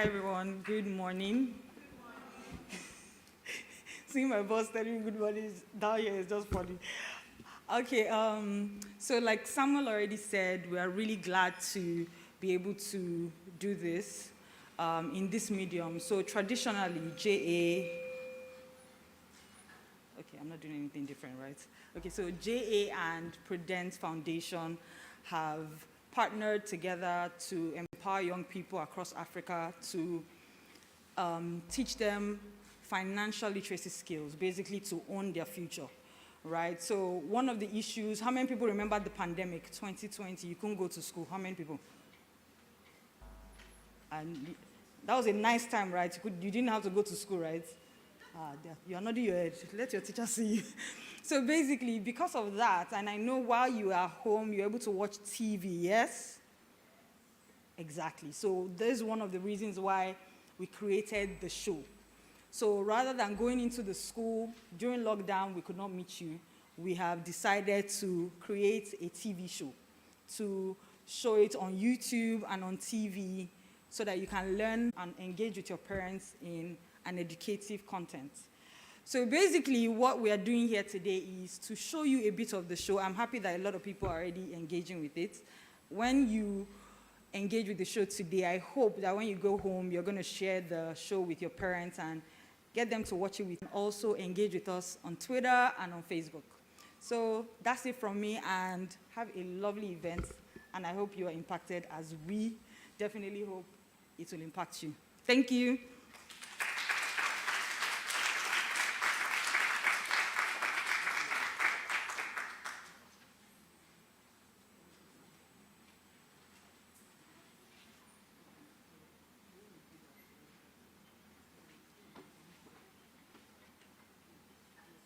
Hi everyone, good morning. Seeing my boss telling me good morning down here is just funny. Okay, so like Samuel already said, we are really glad to be able to do this in this medium. So traditionally, okay, I'm not doing anything different, right? Okay, so JA and Prudence Foundation have partnered together to empower young people across Africa to teach them financial literacy skills, basically to own their future, right? So one of the issues, how many people remember the pandemic, 2020, you couldn't go to school? How many people? And that was a nice time, right? You didn't have to go to school, right? You are nodding your head. Let your teacher see you. So basically, because of that, and I know while you are home, you're able to watch TV, yes? Exactly. So this is one of the reasons why we created the show. So rather than going into the school, during lockdown, we could not meet you, we have decided to create a TV show, to show it on YouTube and on TV so that you can learn and engage with your parents in an educative content. So basically what we are doing here today is to show you a bit of the show. I'm happy that a lot of people are already engaging with it. When you engage with the show today, I hope that when you go home, you're going to share the show with your parents and get them to watch it with, and also engage with us on Twitter and on Facebook. So that's it from me, and have a lovely event, and I hope you are impacted as we definitely hope it will impact you. Thank you.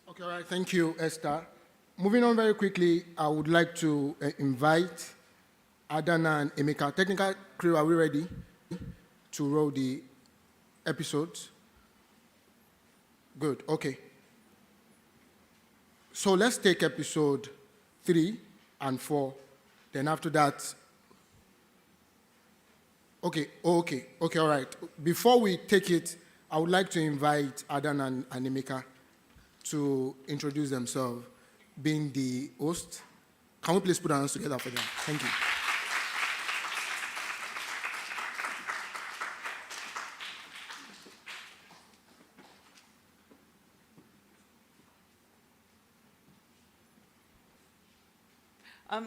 Okay, all right, thank you, Esther. Moving on very quickly, I would like to invite Adanna and Emeka. Technical crew, are we ready to roll the episodes? Good, okay. So let's take episode 3 and 4. Then after that, okay, all right. Before we take it, I would like to invite Adanna and Emeka to introduce themselves, being the host. Can we please put our hands together for them? Thank you.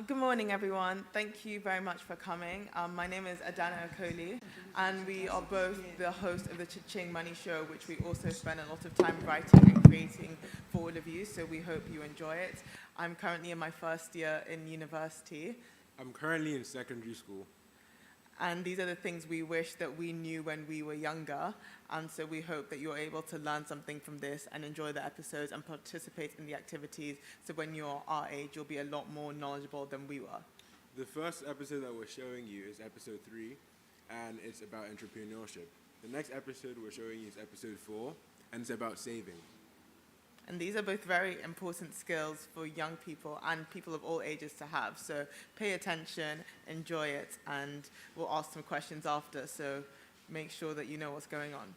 Good morning, everyone. Thank you very much for coming. My name is Adanna Okoli, and we are both the host of the Cha-Ching Money Show, which we also spend a lot of time writing and creating for all of you, so we hope you enjoy it. I'm currently in my first year in university. I'm currently in secondary school. And these are the things we wish that we knew when we were younger. And so we hope that you're able to learn something from this and enjoy the episodes and participate in the activities. So when you're our age, you'll be a lot more knowledgeable than we were. The first episode that we're showing you is episode 3, and it's about entrepreneurship. The next episode we're showing you is episode 4, and it's about saving. And these are both very important skills for young people and people of all ages to have. So pay attention, enjoy it, and we'll ask some questions after. So make sure that you know what's going on.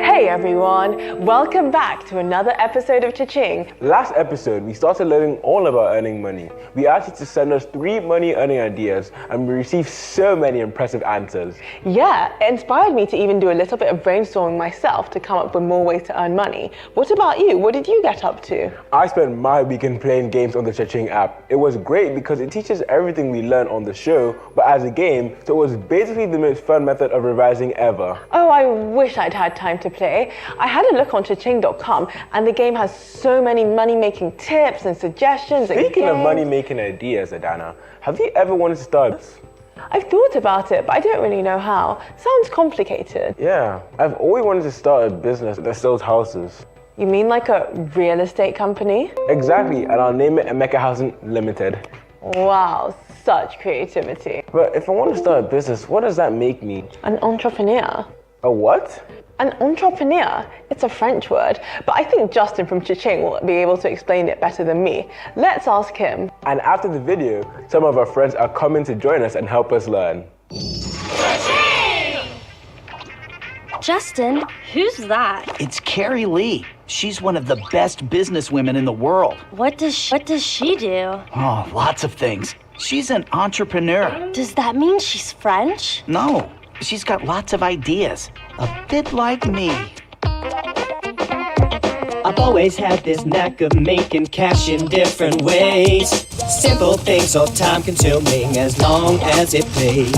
Hey everyone, welcome back to another episode of Cha-Ching. Last episode, we started learning all about earning money. We asked you to send us 3 money earning ideas, and we received so many impressive answers. Yeah, it inspired me to even do a little bit of brainstorming myself to come up with more ways to earn money. What about you? What did you get up to? I spent my weekend playing games on the Cha-Ching app. It was great because it teaches everything we learn on the show, but as a game, so it was basically the most fun method of revising ever. Oh, I wish I'd had time to play. I had a look on cha-ching.com and the game has so many money-making tips and suggestions. Speaking of money-making ideas, Adanna, have you ever wanted to start this? I've thought about it, but I don't really know how. Sounds complicated. Yeah, I've always wanted to start a business that sells houses. You mean like a real estate company? Exactly, and I'll name it Emeka Housing Limited. Wow, such creativity. But if I want to start a business, what does that make me? An entrepreneur. A what? An entrepreneur. It's a French word, but I think Justin from Cha-Ching will be able to explain it better than me. Let's ask him. And after the video, some of our friends are coming to join us and help us learn. Justin, who's that? It's Carrie Lee. She's one of the best businesswomen in the world. What does she do? Oh, lots of things. She's an entrepreneur. Does that mean she's French? No, she's got lots of ideas. A bit like me. I've always had this knack of making cash in different ways. Simple things so time-consuming as long as it pays.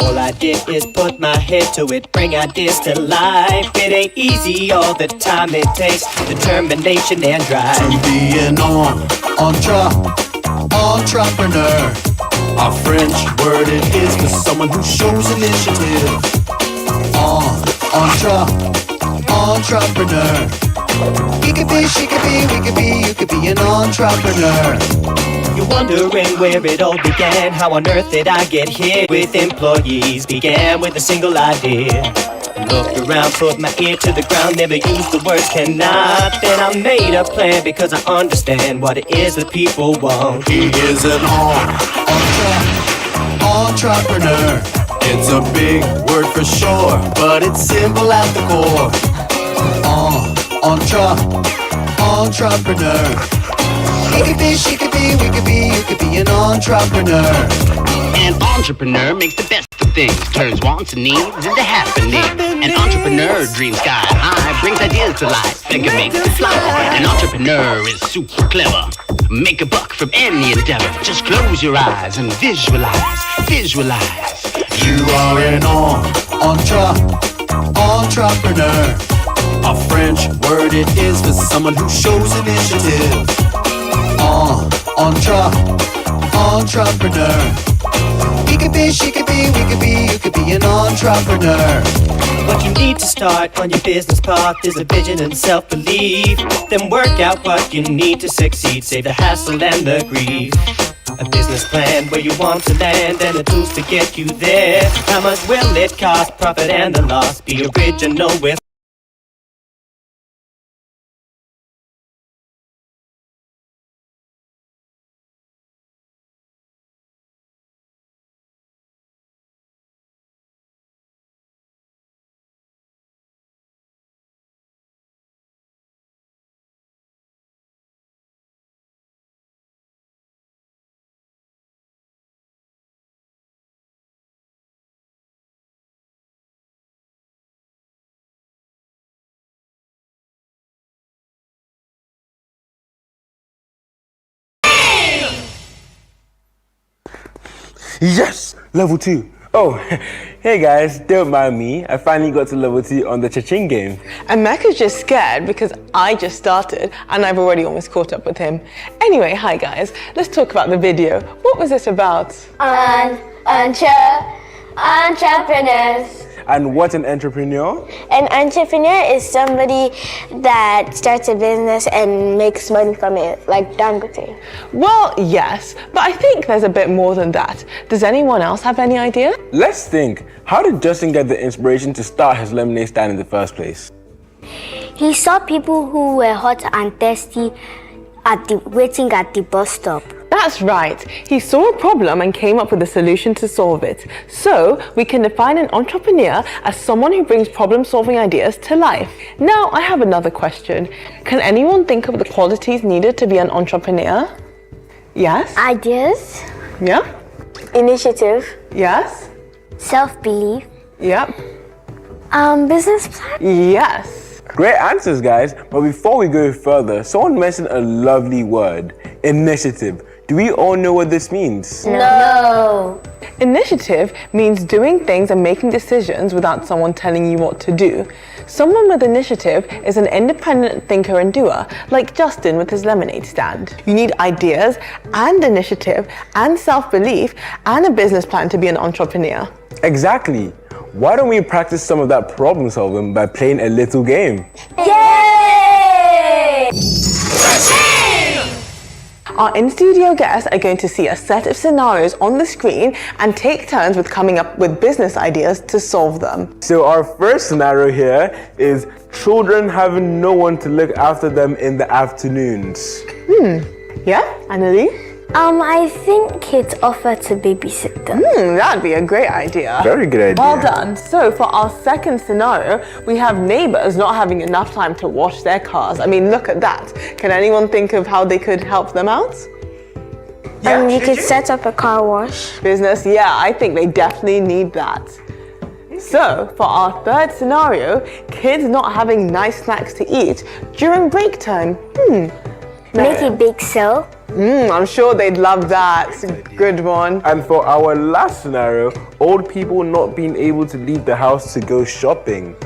All I did is put my head to it, bring ideas to life. It ain't easy all the time, it takes determination and drive. To be an entrepreneur. Our French word it is for someone who shows initiative. Entrepreneur. He could be, she could be, we could be, you could be an entrepreneur. You're wondering where it all began. How on earth did I get here? With employees, began with a single idea. Looked around, put my ear to the ground, never used the words cannot. Then I made a plan because I understand what it is that people want. He is an entrepreneur. It's a big word for sure, but it's simple at the core. Entrepreneur. He could be, she could be, we could be, you could be an entrepreneur. An entrepreneur makes the best of things, turns wants and needs into happening. An entrepreneur dreams sky high, brings ideas to life, and can make them fly. An entrepreneur is super clever. Make a buck from any endeavor. Just close your eyes and visualize. You are an entrepreneur. A French word it is for someone who shows initiative. Entrepreneur. He could be, she could be, we could be, you could be an entrepreneur. What you need to start on your business path is a vision and self-belief. Then work out what you need to succeed. Save the hassle and the grief. A business plan where you want to land and the tools to get you there. How much will it cost? Profit and the loss. Be original with Yes! Level 2. Oh, hey guys, don't mind me. I finally got to level 2 on the Cha-Ching game. Emeka's just scared because I just started and I've already almost caught up with him. Anyway, hi guys, let's talk about the video. What was this about? Entrepreneurs. And what's an entrepreneur? An entrepreneur is somebody that starts a business and makes money from it, like Dangote. Well, yes, but I think there's a bit more than that. Does anyone else have any idea? Let's think. How did Justin get the inspiration to start his lemonade stand in the first place? He saw people who were hot and thirsty waiting at the bus stop. That's right. He saw a problem and came up with a solution to solve it. So we can define an entrepreneur as someone who brings problem-solving ideas to life. Now I have another question. Can anyone think of the qualities needed to be an entrepreneur? Yes? Ideas. Yeah? Initiative. Yes? Self-belief. Yep. Business plan. Yes. Great answers, guys. But before we go further, someone mentioned a lovely word, initiative. Do we all know what this means? No. Initiative means doing things and making decisions without someone telling you what to do. Someone with initiative is an independent thinker and doer, like Justin with his lemonade stand. You need ideas and initiative and self-belief and a business plan to be an entrepreneur. Exactly. Why don't we practice some of that problem solving by playing a little game? Yay! Our in-studio guests are going to see a set of scenarios on the screen and take turns with coming up with business ideas to solve them. So our first scenario here is children having no one to look after them in the afternoons. Yeah, Annalie? I think kids offer to babysit them. That'd be a great idea. Very good idea. Well done. So for our second scenario, we have neighbors not having enough time to wash their cars. I mean, look at that. Can anyone think of how they could help them out? You could set up a car wash. Business, yeah, I think they definitely need that. So for our third scenario, kids not having nice snacks to eat during break time. Make a big sale. I'm sure they'd love that. Good one. And for our last scenario, old people not being able to leave the house to go shopping.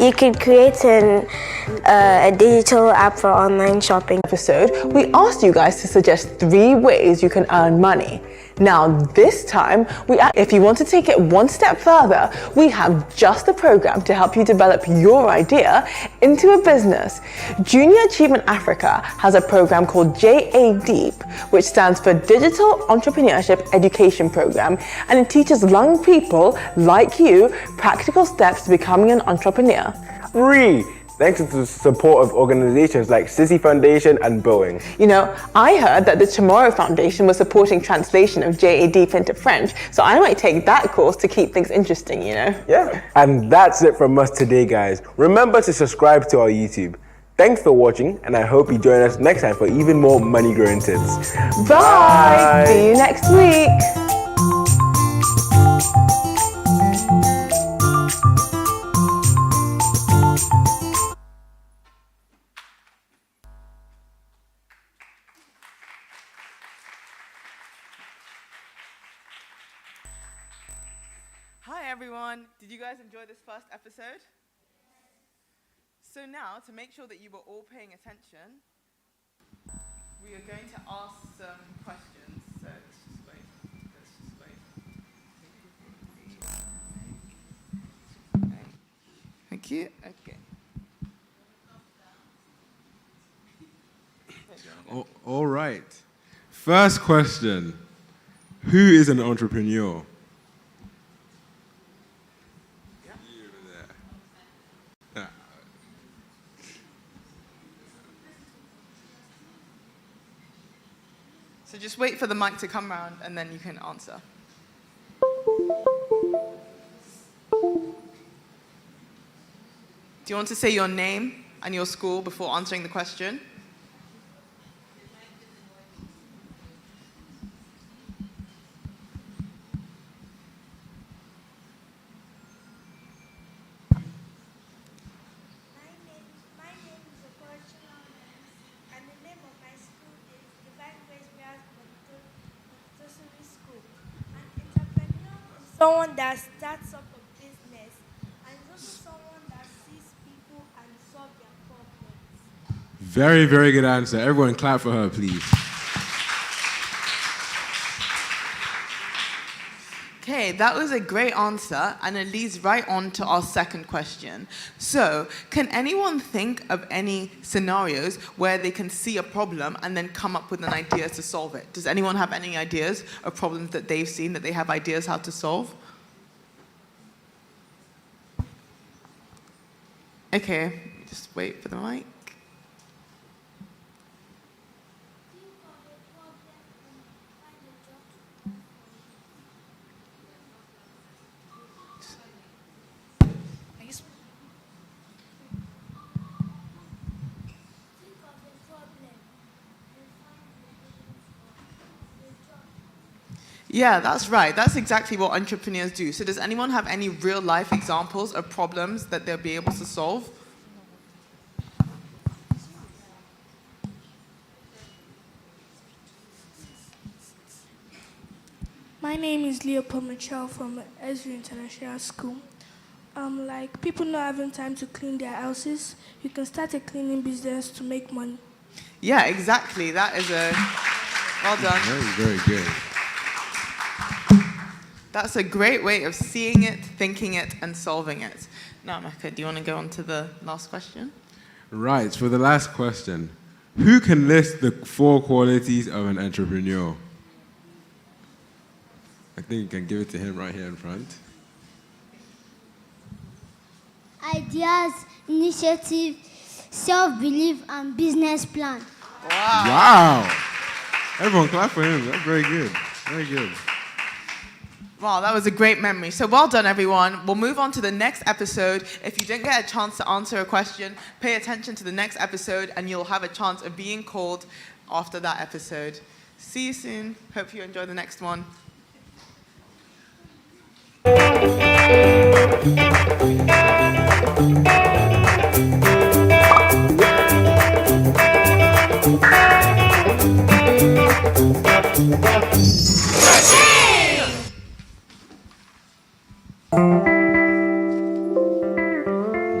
You could create a digital app for online shopping. Episode, we asked you guys to suggest 3 ways you can earn money. Now this time, if you want to take it one step further, we have just the program to help you develop your idea into a business. Junior Achievement Africa has a program called JA Deep, which stands for Digital Entrepreneurship Education Program, and it teaches young people like you practical steps to becoming an entrepreneur. Free! Thanks to the support of organizations like Cees Foundation and Boeing. You know, I heard that the Tomorrow Foundation was supporting translation of JA Deep into French, so I might take that course to keep things interesting, you know? Yeah. And that's it from us today, guys. Remember to subscribe to our YouTube. Thanks for watching, and I hope you join us next time for even more money growing tips. Bye! See you next week! Hi everyone, did you guys enjoy this first episode? So now, to make sure that you were all paying attention, we are going to ask some questions. So let's just wait. Thank you. Okay. All right. First question. Who is an entrepreneur? So just wait for the mic to come round and then you can answer. Do you want to say your name and your school before answering the question? Someone that starts up a business, and it's also someone that sees people and solve their problems. Very, very good answer. Everyone clap for her, please. Okay, that was a great answer, and it leads right on to our second question. So, can anyone think of any scenarios where they can see a problem and then come up with an idea to solve it? Does anyone have any ideas of problems that they've seen that they have ideas how to solve? Okay, just wait for the mic. Yeah, that's right. That's exactly what entrepreneurs do. So does anyone have any real-life examples of problems that they'll be able to solve? My name is Leopold Michel from Ezra International School. Like people not having time to clean their houses, you can start a cleaning business to make money. Yeah, exactly. That is a... Well done. Very, very good. That's a great way of seeing it, thinking it, and solving it. Now, Emeka, do you want to go on to the last question? Right, for the last question. Who can list the 4 qualities of an entrepreneur? I think you can give it to him right here in front. Ideas, initiative, self-belief, and business plan. Wow. Everyone clap for him. That's very good. Very good. Wow, that was a great memory. So well done, everyone. We'll move on to the next episode. If you didn't get a chance to answer a question, pay attention to the next episode, and you'll have a chance of being called after that episode. See you soon. Hope you enjoy the next one.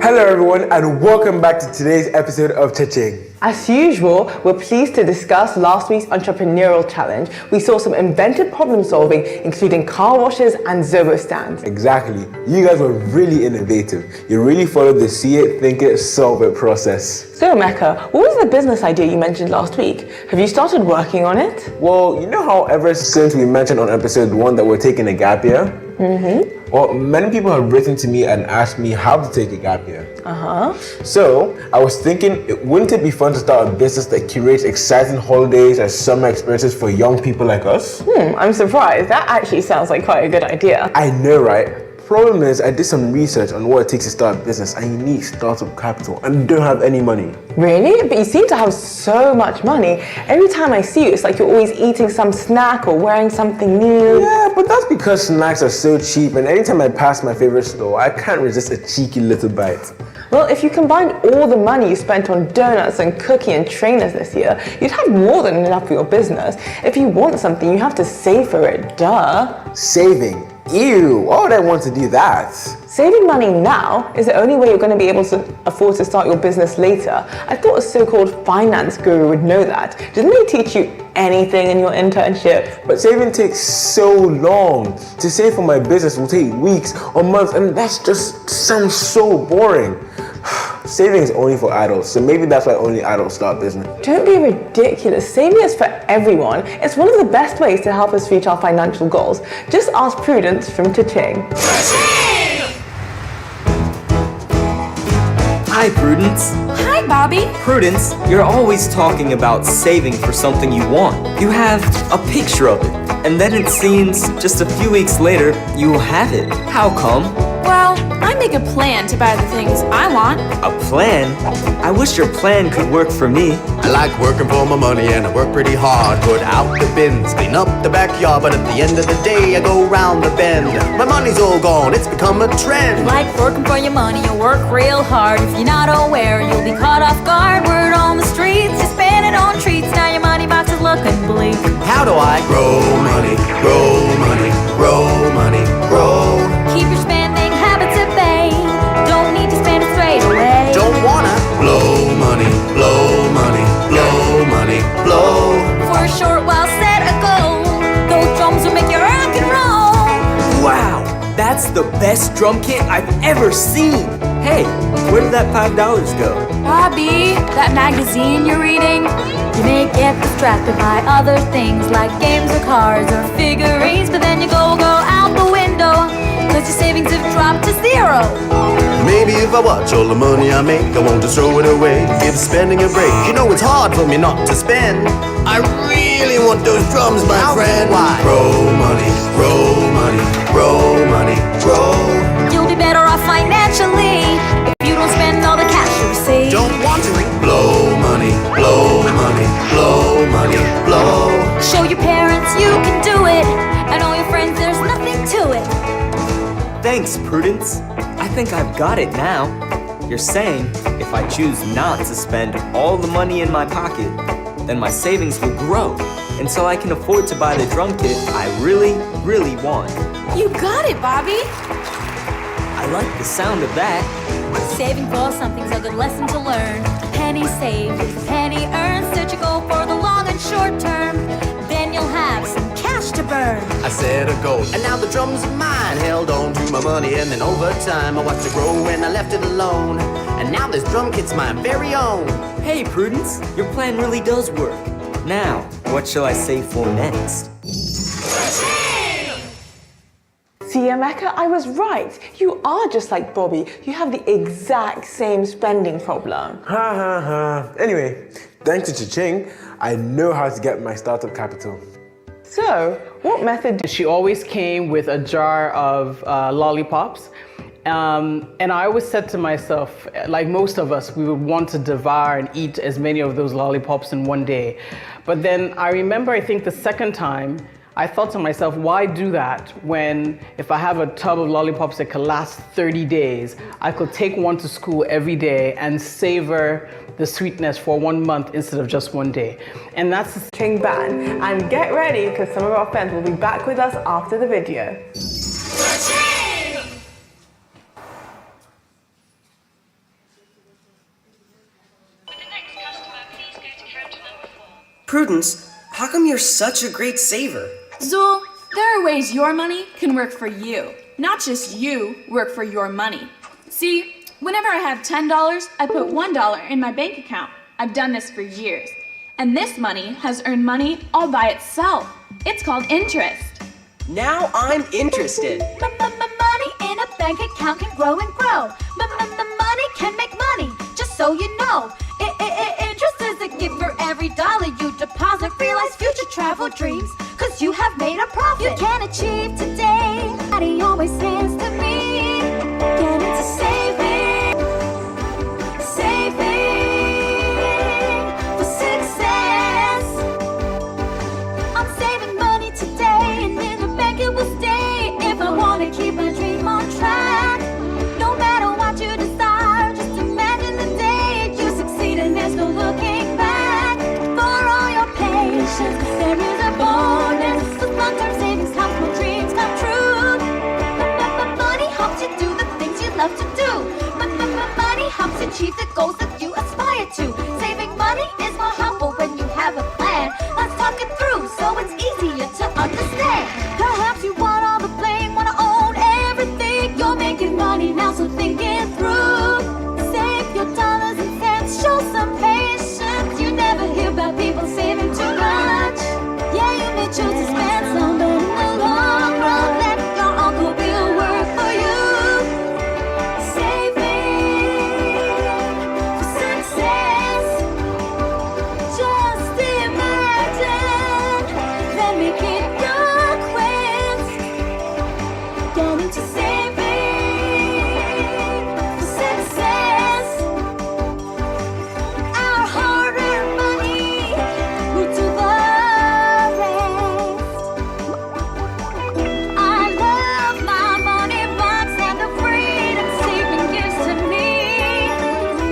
Hello everyone and welcome back to today's episode of Cha-Ching. As usual, we're pleased to discuss last week's entrepreneurial challenge. We saw some inventive problem solving, including car washes and Zobo stands. Exactly. You guys were really innovative. You really followed the see it, think it, solve it process. So Emeka, what was the business idea you mentioned last week? Have you started working on it? Well, you know how ever since we mentioned on episode 1 that we're taking a gap year? Mm-hmm. Well, many people have written to me and asked me how to take a gap year. So, I was thinking, wouldn't it be fun to start a business that curates exciting holidays and summer experiences for young people like us? I'm surprised. That actually sounds like quite a good idea. I know, right? Problem is, I did some research on what it takes to start a business and you need startup capital and you don't have any money. Really? But you seem to have so much money. Every time I see you, it's like you're always eating some snack or wearing something new. Yeah, but that's because snacks are so cheap and anytime I pass my favorite store, I can't resist a cheeky little bite. Well, if you combined all the money you spent on donuts and cookie and trainers this year, you'd have more than enough for your business. If you want something, you have to save for it, duh. Saving? Ew, why would I want to do that? Saving money now is the only way you're going to be able to afford to start your business later. I thought a so-called finance guru would know that. Didn't they teach you anything in your internship? But saving takes so long. To save for my business will take weeks or months and that just sounds so boring. Saving is only for adults, so maybe that's why only adults start business. Don't be ridiculous. Saving is for everyone. It's one of the best ways to help us reach our financial goals. Just ask Prudence from Cha-Ching. Hi, Prudence. Hi, Bobby. Prudence, you're always talking about saving for something you want. You have a picture of it, and then it seems just a few weeks later, you will have it. How come? Well, I make a plan to buy the things I want. A plan? I wish your plan could work for me. I like working for my money and I work pretty hard. Put out the bins, clean up the backyard, but at the end of the day I go round the bend. My money's all gone, it's become a trend. You like working for your money, you work real hard. If you're not aware, you'll be caught off guard. Word on the streets, you spend it on treats. Now your money box is looking bleak. How do I grow money, grow money, grow money, grow? Keep your spending habits at bay. Don't need to spend it straight away. Don't wanna blow money, blow money, blow money, blow. For a short while, set a goal. Those drums will make you rock and roll. Wow, that's the best drum kit I've ever seen. Hey, where did that $5 go? Bobby, that magazine you're reading, you may get distracted by other things like games or cars or figurines, but then you go out the window, cause your savings have dropped to zero. Maybe if I watch all the money I make, I won't just throw it away. Give spending a break. You know it's hard for me not to spend. I really want those drums, my friend. Grow money, grow money, grow money, grow. You'll be better off financially if you don't spend all the cash you receive. Don't want to blow money, blow money, blow money, blow. Show your parents you can do it, and all your friends there's nothing to it. Thanks, Prudence. I think I've got it now. You're saying if I choose not to spend all the money in my pocket, then my savings will grow until I can afford to buy the drum kit I really, really want. You got it, Bobby. I like the sound of that. Saving for something's a good lesson to learn. A penny saved is a penny earned. Set your goal for the long and short term. Then you'll have some cash much to burn. I set a goal, and now the drums are mine. Held on to my money, and then over time I watched it grow when I left it alone. And now this drum kit's my very own. Hey, Prudence, your plan really does work. Now, what shall I save for next? See, Emeka, I was right. You are just like Bobby. You have the exact same spending problem. Ha ha ha. Anyway, thanks to Cha-Ching, I know how to get my startup capital. So, what method did She always came with a jar of lollipops. And I always said to myself, like most of us, we would want to devour and eat as many of those lollipops in one day. But then I remember, I think the second time, I thought to myself, why do that when if I have a tub of lollipops that could last 30 days, I could take one to school every day and savor the sweetness for 1 month instead of just one day. And that's the Cha-Ching ban. And get ready, because some of our friends will be back with us after the video. Prudence, how come you're such a great saver? Zool, there are ways your money can work for you. Not just you work for your money. See, whenever I have $10, I put $1 in my bank account. I've done this for years. And this money has earned money all by itself. It's called interest. Now I'm interested. Money in a bank account can grow and grow. Money can make money, just so you know. Interest is a gift for every dollar you deposit. Realize future travel dreams, cause you have made a profit. You can achieve today, and he always says to me, get into saving, saving for success. I'm saving money today, and in the bank it will stay. If I wanna keep my dream on track, no matter what you desire, just imagine the day you succeed and there's no looking back. For all your patience, there is a bonus. With long-term savings helps my dreams come true. Money helps you do the things you love to do. Money helps achieve the goals that you aspire to. Saving money is more helpful when you have a plan. Let's talk it through so it's easier to understand. Perhaps you want all the blame, wanna own everything. You're making money now, so think it through. Save your dollars and cents, show some patience. You never hear about people saving too much. Yeah, you may choose to spend some, but in the long run, let your Uncle Bill work for you. Saving for success. Just imagine that making your quest. Get into saving for success. Our hard-earned money will do the rest. I love my money box and the freedom saving gives to me.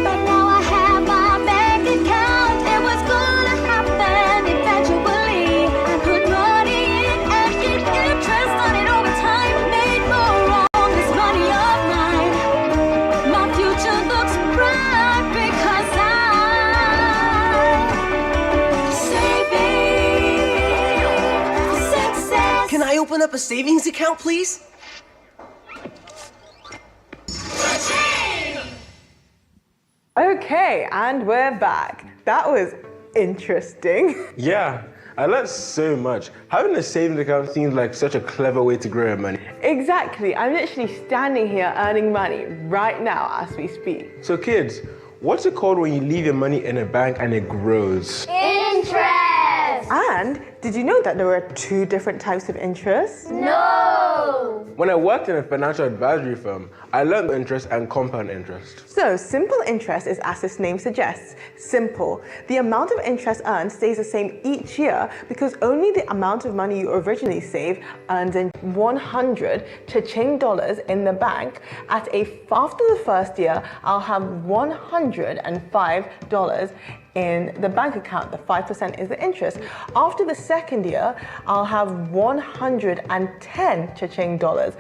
But now I have my bank account. It was gonna happen eventually. I put money in and get interest on it over time. Made more on this money of mine. My future looks bright because I'm saving for success. Can I open up a savings account, please? Okay, and we're back. That was interesting. Yeah, I learned so much. Having a savings account seems like such a clever way to grow your money. Exactly. I'm literally standing here earning money right now as we speak. So kids, what's it called when you leave your money in a bank and it grows? Interest! And did you know that there are 2 different types of interest? No! When I worked in a financial advisory firm, I learned interest and compound interest. So, simple interest is as its name suggests, simple. The amount of interest earned stays the same each year because only the amount of money you originally saved earns in 100 Cha-Ching dollars in the bank. After the first year, I'll have $105 in the bank account. The 5% is the interest. After the second year, I'll have 110 cha-ching dollars.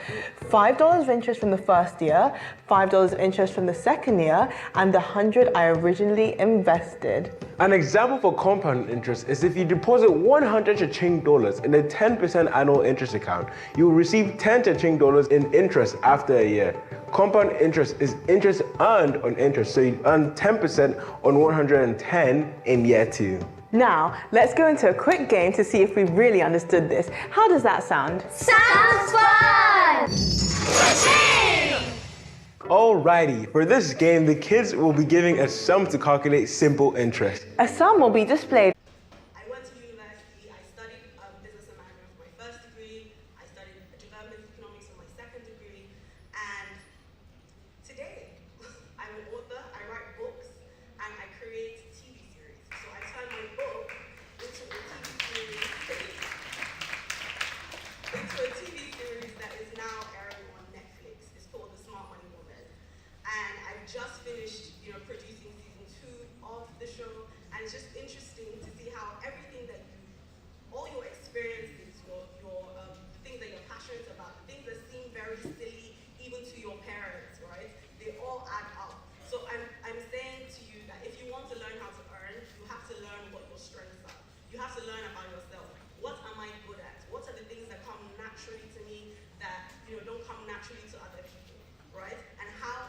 $5 of interest from the first year, $5 of interest from the second year, and the 100 I originally invested. An example for compound interest is if you deposit 100 cha-ching dollars in a 10% annual interest account, you will receive 10 cha-ching dollars in interest after a year. Compound interest is interest earned on interest, so you earn 10% on 110 in year 2. Now, let's go into a quick game to see if we really understood this. How does that sound? Sounds fun! Alrighty, for this game, the kids will be giving a sum to calculate simple interest. A sum will be displayed. I went to university, I studied business and management for my first degree, I studied development economics for my second degree, and today I'm an author, I write books, and I create TV series. So I turn my book into a TV series that is now airing on Netflix. It's called The Smart Money Woman. And I've just finished, producing season 2 of the show, and it's just interesting to see how everything that all your experiences, your things that you're passionate about, things that seem very silly even to your parents, right? They all add up. So I'm saying to you that if you want to learn how to earn, you have to learn what your strengths are. You have to learn about yourself. What am I good at? What are the things that come naturally to me that don't come naturally to other people, right? And how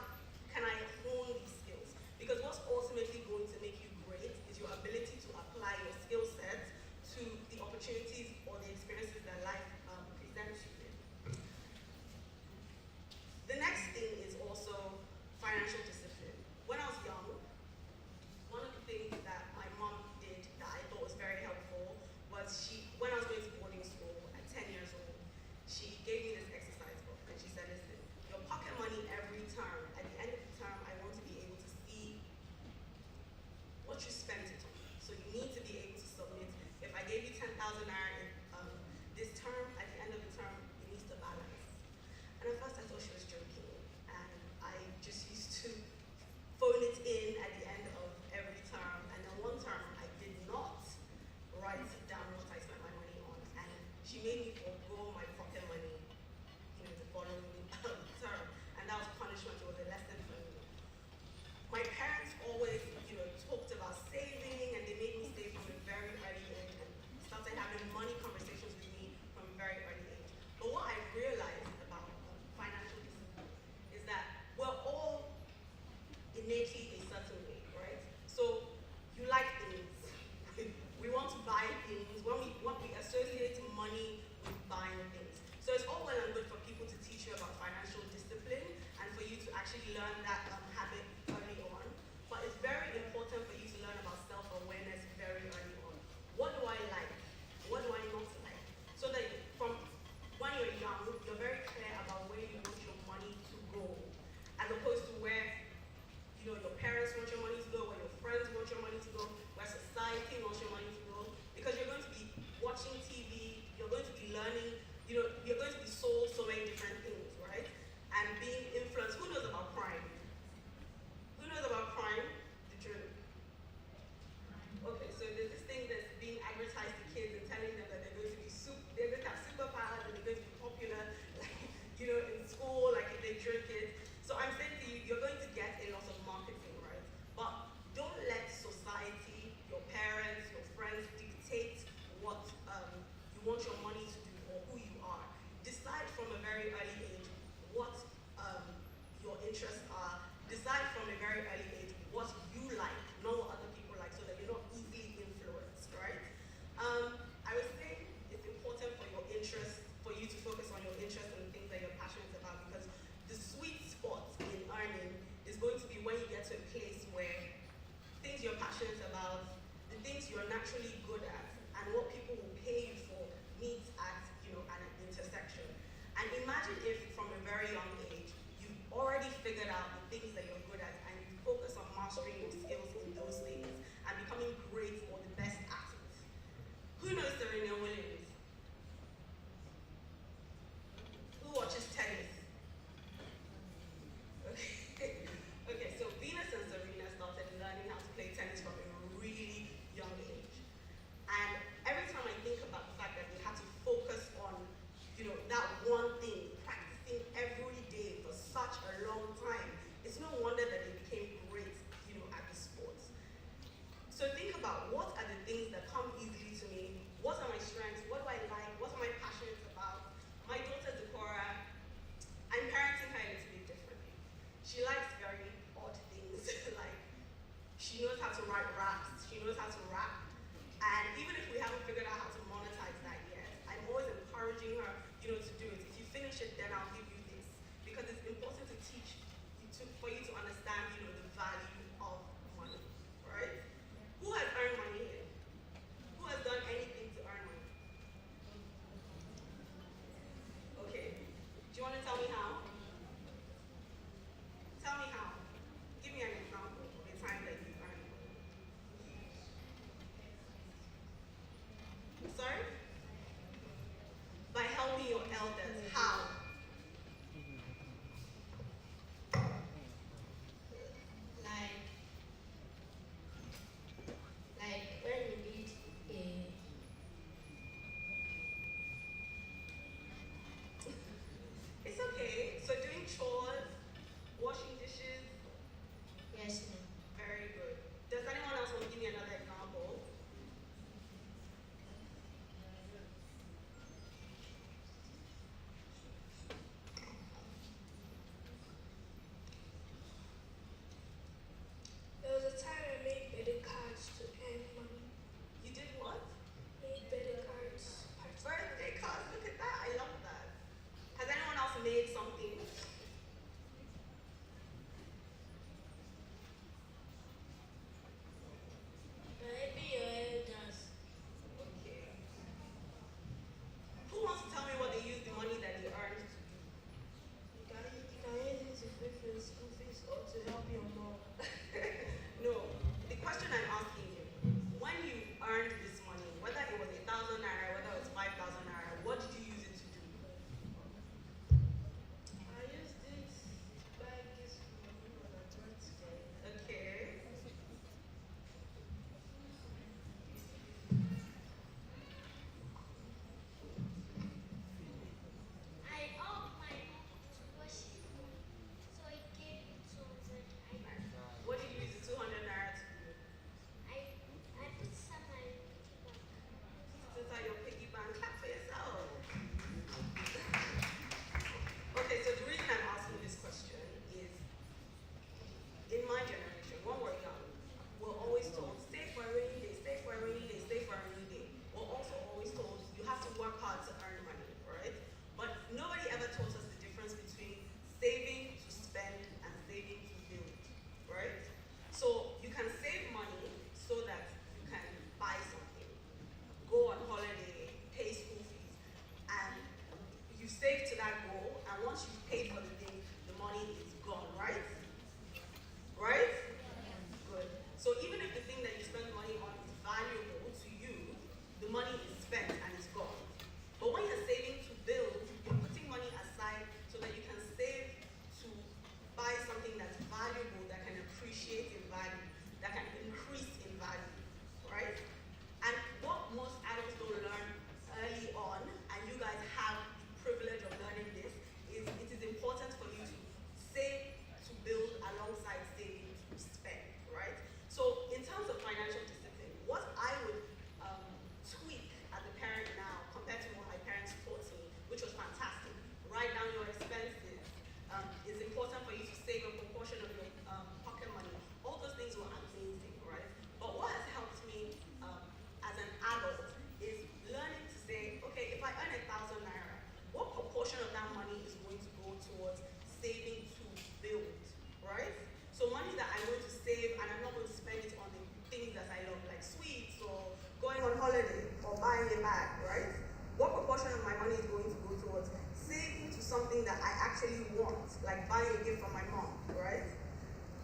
can I hone these skills? Because what's ultimately going to make you great is your ability to apply your skill set to the opportunities or the experiences that life presents you with. The next thing is also financial discipline. When I was young, one of the things that my mom did that I thought was very helpful was when I was going to boarding school at 10 years old, she gave me this exercise book and she said, listen, your pocket money every term, at the end of the term, I want to be able to see what you spent it on. So you need to be able to submit. If I gave you 10,000 naira this term, at the end of the term, it needs to balance. And at first I thought she was joking, and I just used to phone it in at the end of every term. And then one term I did not write down what I spent my money on, and she made me forego my pocket money, the following term, and that was punishment. It was a lesson for me. My parents always, talked about saving, and they made me save from a very early age, and started having money conversations with me from a very early age. But what I realized about financial discipline is that we're all innately a certain way, right? So you like things. We want to buy things. When we associate money with buying things. So it's all well and good for people to teach you about financial discipline and for you to actually learn that habit early on. But it's very important for you to learn about self-awareness very early on. What do I like? What do I not like? So that from when you're young, you're very clear about where you want your money to go, as opposed to where your parents want your money to go, where your friends want your money to go, where society wants your money to go, because you're going to be watching TV, you're going to be learning, you're going to be sold so many different things, right? And being influenced. Who knows about crime? Who knows about crime? The truth. Okay, so there's this thing that's being advertised to kids and telling them that they're going to have superpowers and they're going to be popular, in school, like if they drink it. So I'm saying to you, you're going to get a lot of marketing, right? But don't let society, your parents, your friends dictate what you want your money to do or who you are. Decide from a very early age what your interests are. Decide from a very early age what you like, not what other people like, so that you're not easily influenced, right? I would say it's important for you to focus on your interests and the things that you're passionate about, because the sweet spot in earning is going to be when you get to a place where things you're passionate about, the things you're naturally good at, and what people will pay you for meet at an intersection. And imagine if from a very young age you've already figured out the things that you're good at, and you focus on mastering your skills in those things and becoming great or the best at it. Who knows Serena Williams? Who watches tennis? Okay, so Venus and Serena started learning how to play tennis from a really young age. And every time I think about once you've paid for the thing, the money is gone, right? Right? Good. So even if the thing that you spend money on is valuable to you, the money is spent and it's gone. But when you're saving to build, you're putting money aside so that you can save to buy something that's valuable, that can appreciate in value, that can increase in value, right? And what most adults don't learn early on, and you guys have the privilege of learning this, is it is important for you to save to build alongside saving to spend, right? So in terms of financial discipline, what I would tweak as a parent now compared to what my parents taught me, which was fantastic. Write down your expenses. It's important for you to save a proportion of your pocket money. All those things were amazing, right? But what has helped me as an adult is learning to say, okay, if I earn 1,000 naira, what proportion of that money is going to go towards saving to build, right? So money that I'm going to save, and I'm not going to spend it on the things that I love, like sweets or going on holiday or buying a bag, right? What proportion of my money is going to go towards saving to something that I actually want, like buying a gift from my mom, right?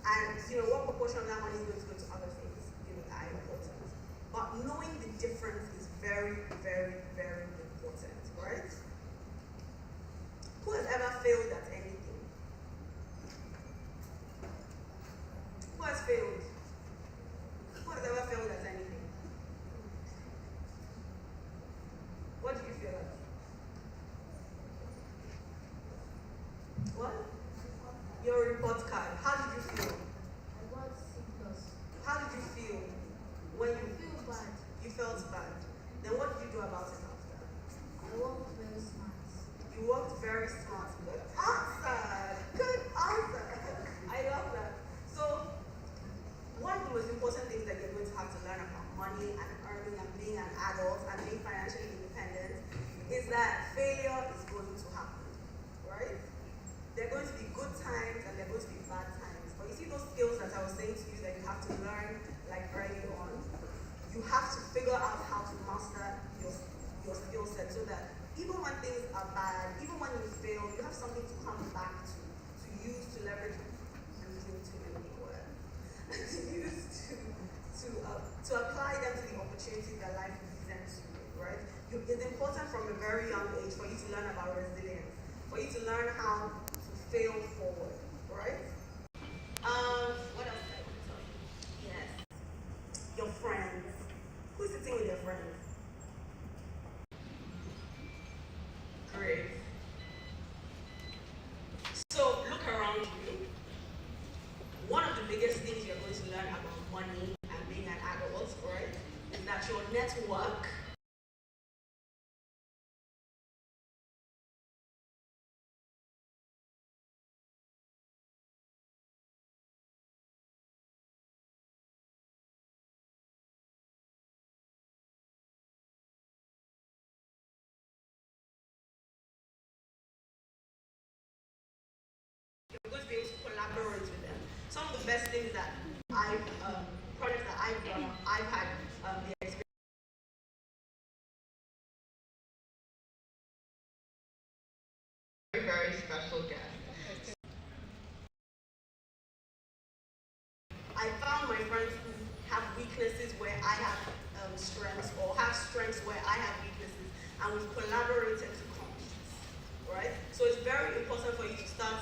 And what proportion of that money is going to go to other things, that are important. But knowing the difference is very, very, very important, right? Who has ever failed at anything? Who has failed? Who has ever failed at anything? What did you fail at? What? Your report card. How did you feel? I got C+. How did you feel when you feel bad. You felt bad? Then what did you do about it after? I worked very smart. You worked very smart. Good answer. Good answer. I love that. So, one of the most important things that you're going to have to learn about money and earning and being an adult and being financially independent is that failure is going to happen, right? There are going to be good times and there are going to be bad times. But you see those skills that I was saying to you that you have to learn like early on, you have to figure out how to master your skill set so that even when things are bad, even when you fail, you have something to come back to use to leverage. I'm using too many words. To use to apply them to the opportunities that life presents you, right? It's important from a very young age for you to learn about resilience, for you to learn how to fail forward, right? What else did I tell you? Yes. Your friends. Who's sitting with your friends? Great. So look around you. One of the biggest things you're going to learn about money and being an adult, right, is that your network you're going to be able to collaborate with them. Some of the best things that projects that I've done, I've had the experience. Very, very special guest. I found my friends who have weaknesses where I have strengths, or have strengths where I have weaknesses, and we've collaborated to compete, right? So it's very important for you to start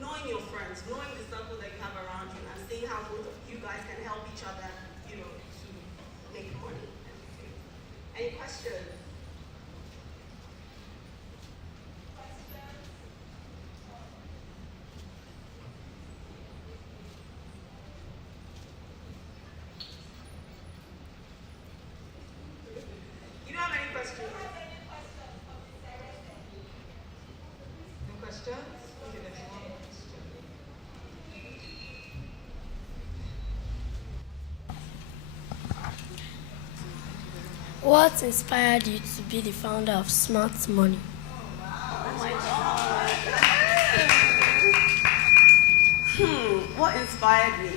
knowing your friends, knowing the circle that you have around you, and seeing how both of you guys can help each other, to make money. Any questions? You don't have any questions? No questions? Okay, let's move on. What inspired you to be the founder of Smart Money? Oh my God. What inspired me?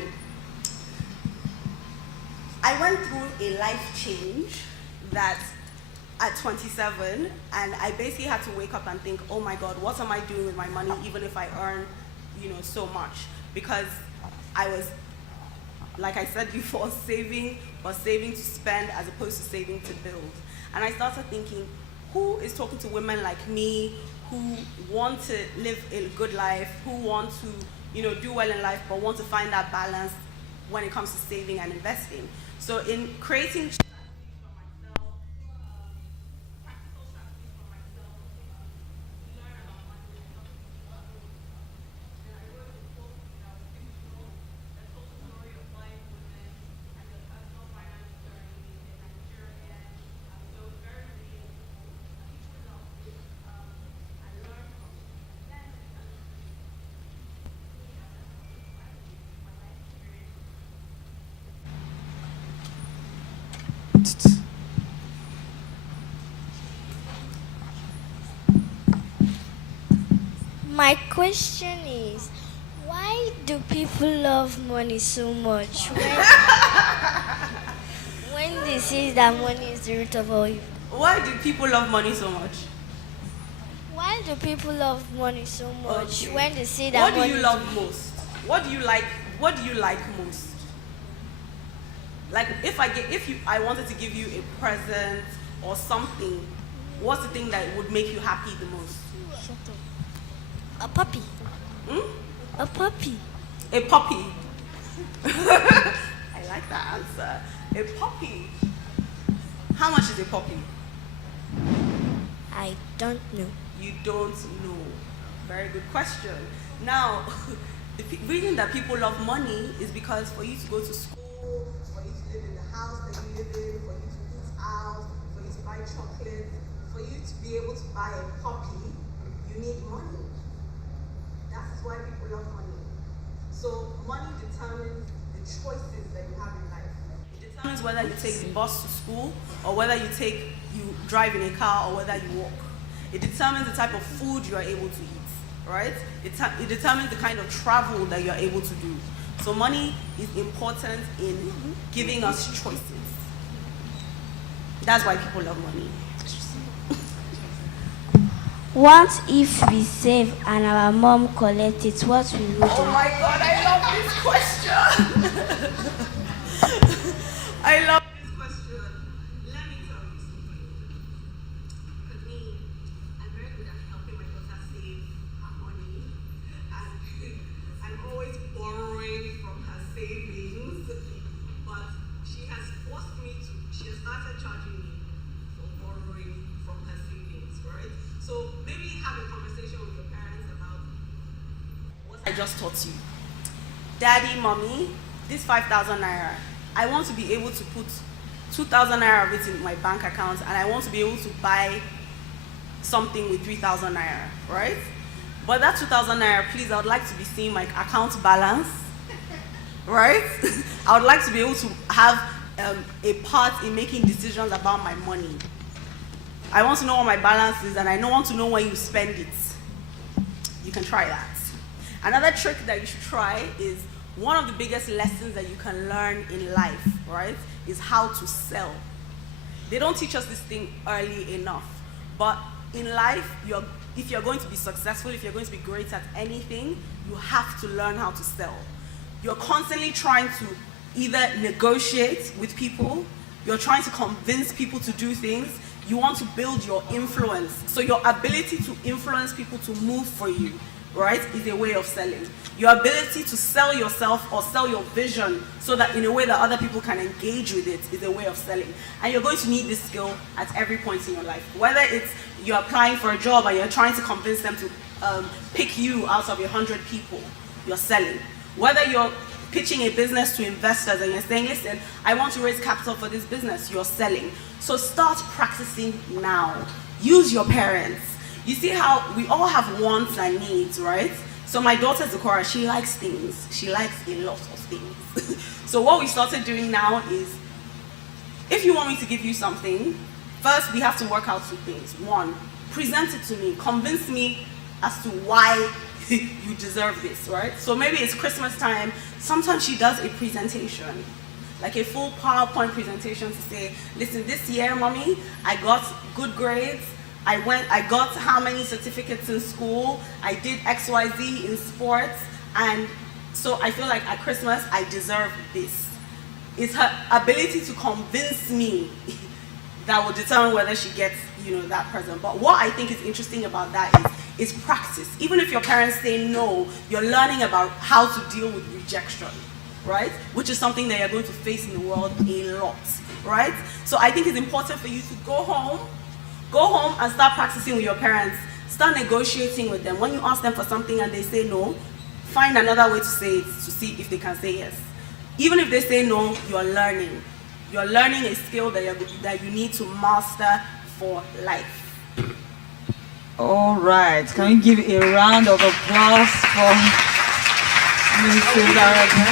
I went through a life change that at 27, and I basically had to wake up and think, oh my God, what am I doing with my money, even if I earn, so much? Because I was, like I said before, saving to spend as opposed to saving to build. And I started thinking, who is talking to women like me who want to live a good life, who want to, do well in life, but want to find that balance when it comes to saving and investing? So in creating My question is, why do people love money so much? When they say that money is the root of all evil. Why do people love money so much? Why do people love money so much when they say that What money do you love most? What do you like most? Like if I wanted to give you a present or something, what's the thing that would make you happy the most? Shut up. A puppy. A puppy. A puppy. I like that answer. A puppy. How much is a puppy? I don't know. You don't know. Very good question. Now, the reason that people love money is because for you to go to school, for you to live in the house that you live in, for you to eat out, for you to buy chocolate, for you to be able to buy a puppy, you need money. That's why people love money. So money determines the choices that you have in life. It determines whether you take the bus to school, or whether you drive in a car, or whether you walk. It determines the type of food you are able to eat, right? It determines the kind of travel that you are able to do. So money is important in giving us choices. That's why people love money. What if we save and our mom collects it? What will we do? Oh my God, I love this question. I love this question. Let me tell you something. For me, I'm very good at helping my daughter save her money. I'm always borrowing from her savings. But she has started charging me for borrowing from her savings, right? So maybe have a conversation with your parents about what I just taught you. Daddy, mommy, this 5,000 naira, I want to be able to put 2,000 naira of it in my bank account, and I want to be able to buy something with 3,000 naira, right? But that 2,000 naira, please, I would like to be seeing my account balance, right? I would like to be able to have a part in making decisions about my money. I want to know what my balance is, and I don't want to know when you spend it. You can try that. Another trick that you should try is one of the biggest lessons that you can learn in life, right, is how to sell. They don't teach us this thing early enough. But in life, if you're going to be successful, if you're going to be great at anything, you have to learn how to sell. You're constantly trying to either negotiate with people, you're trying to convince people to do things, you want to build your influence. So your ability to influence people to move for you, right, is a way of selling. Your ability to sell yourself or sell your vision so that in a way that other people can engage with it is a way of selling. And you're going to need this skill at every point in your life. Whether it's you're applying for a job and you're trying to convince them to pick you out of 100 people, you're selling. Whether you're pitching a business to investors and you're saying, listen, I want to raise capital for this business, you're selling. So start practicing now. Use your parents. You see how we all have wants and needs, right? So my daughter Zikora, she likes things. She likes a lot of things. So what we started doing now is, if you want me to give you something, first we have to work out two things. One, present it to me. Convince me as to why you deserve this, right? So maybe it's Christmas time. Sometimes she does a presentation. like a full PowerPoint presentation to say, listen, this year, mommy, I got good grades. I got how many certificates in school. I did XYZ in sports. And so I feel like at Christmas, I deserve this. It's her ability to convince me that will determine whether she gets, that present. But what I think is interesting about that is practice. Even if your parents say no, you're learning about how to deal with rejection, right? Which is something that you're going to face in the world a lot, right? So I think it's important for you to go home and start practicing with your parents. Start negotiating with them. When you ask them for something and they say no, find another way to say it to see if they can say yes. Even if they say no, you're learning. You're learning a skill that you need to master for life. All right. Can we give a round of applause for Mrs. Arese?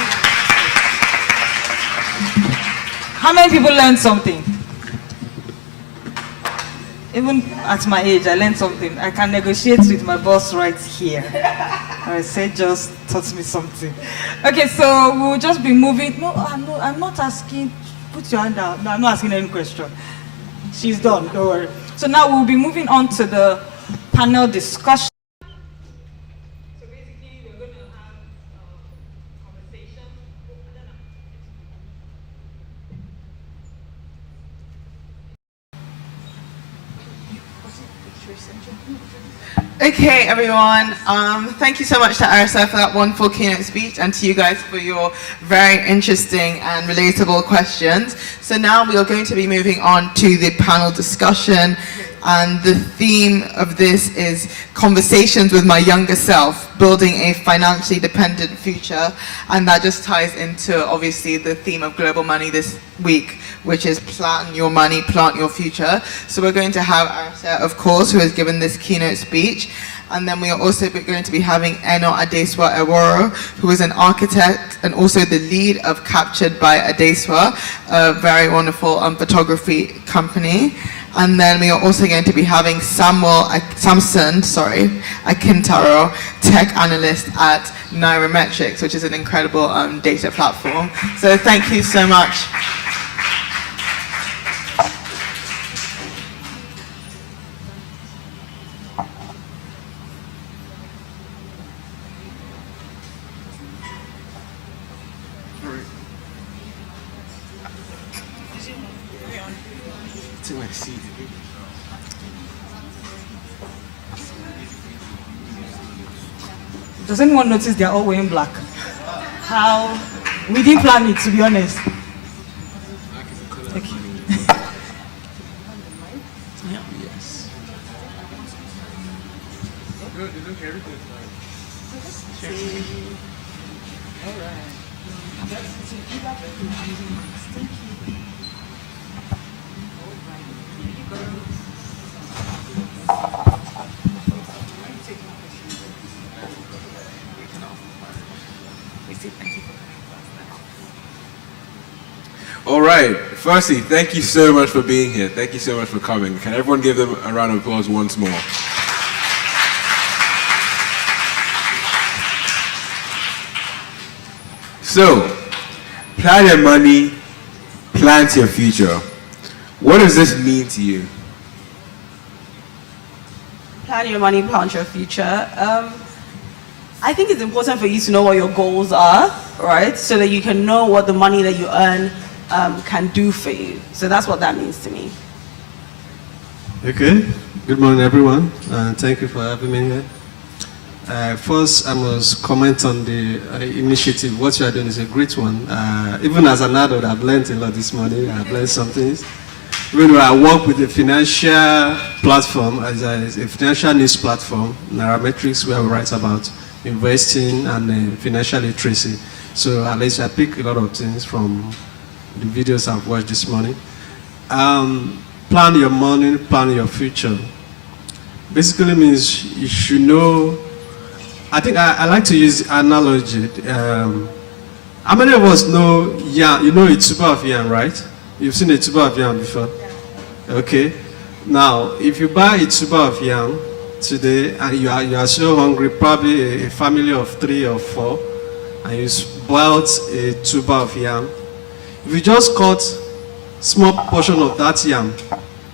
How many people learned something? Even at my age, I learned something. I can negotiate with my boss right here. Arese just taught me something. Okay, so we'll just be moving. No, I'm not asking. Put your hand down. No, I'm not asking any question. She's done, don't worry. So now we'll be moving on to the panel discussion. So basically, we're going to have conversation. Okay, everyone. Thank you so much to Arese for that wonderful keynote speech, and to you guys for your very interesting and relatable questions. So now we are going to be moving on to the panel discussion, and the theme of this is conversations with my younger self, building a financially dependent future. And that just ties into obviously the theme of Global Money this week, which is plan your money, plant your future. So we're going to have Arese, of course, who has given this keynote speech. And then we are also going to be having Eworo, who is an architect and also the lead of Captured by Adeswa, a very wonderful photography company. And then we are also going to be having Samson, Akintaro, tech analyst at Nairametrics, which is an incredible data platform. So thank you so much. Does anyone notice they're all wearing black? How? We didn't plan it, to be honest. Okay. Yes. All right. All right. Firstly, thank you so much for being here. Thank you so much for coming. Can everyone give them a round of applause once more? So, plan your money, plant your future. What does this mean to you? Plan your money, plant your future. I think it's important for you to know what your goals are, right? So that you can know what the money that you earn can do for you. So that's what that means to me. Okay. Good morning, everyone, and thank you for having me here. First, I must comment on the initiative. What you are doing is a great one. Even as an adult, I've learned a lot this morning. I've learned some things. Even though I work with a financial platform, as a financial news platform, Nairametrics, where we write about investing and financial literacy. So at least I pick a lot of things from the videos I've watched this morning. Plan your money, plan your future. Basically means you should know. I think I like to use analogy. How many of us know yam? You know a tuber of yam, right? You've seen a tuber of yam before? Okay. Now, if you buy a tuber of yam today and you are so hungry, probably a family of 3 or 4, and you boiled a tuber of yam, If you just cut small portion of that yam,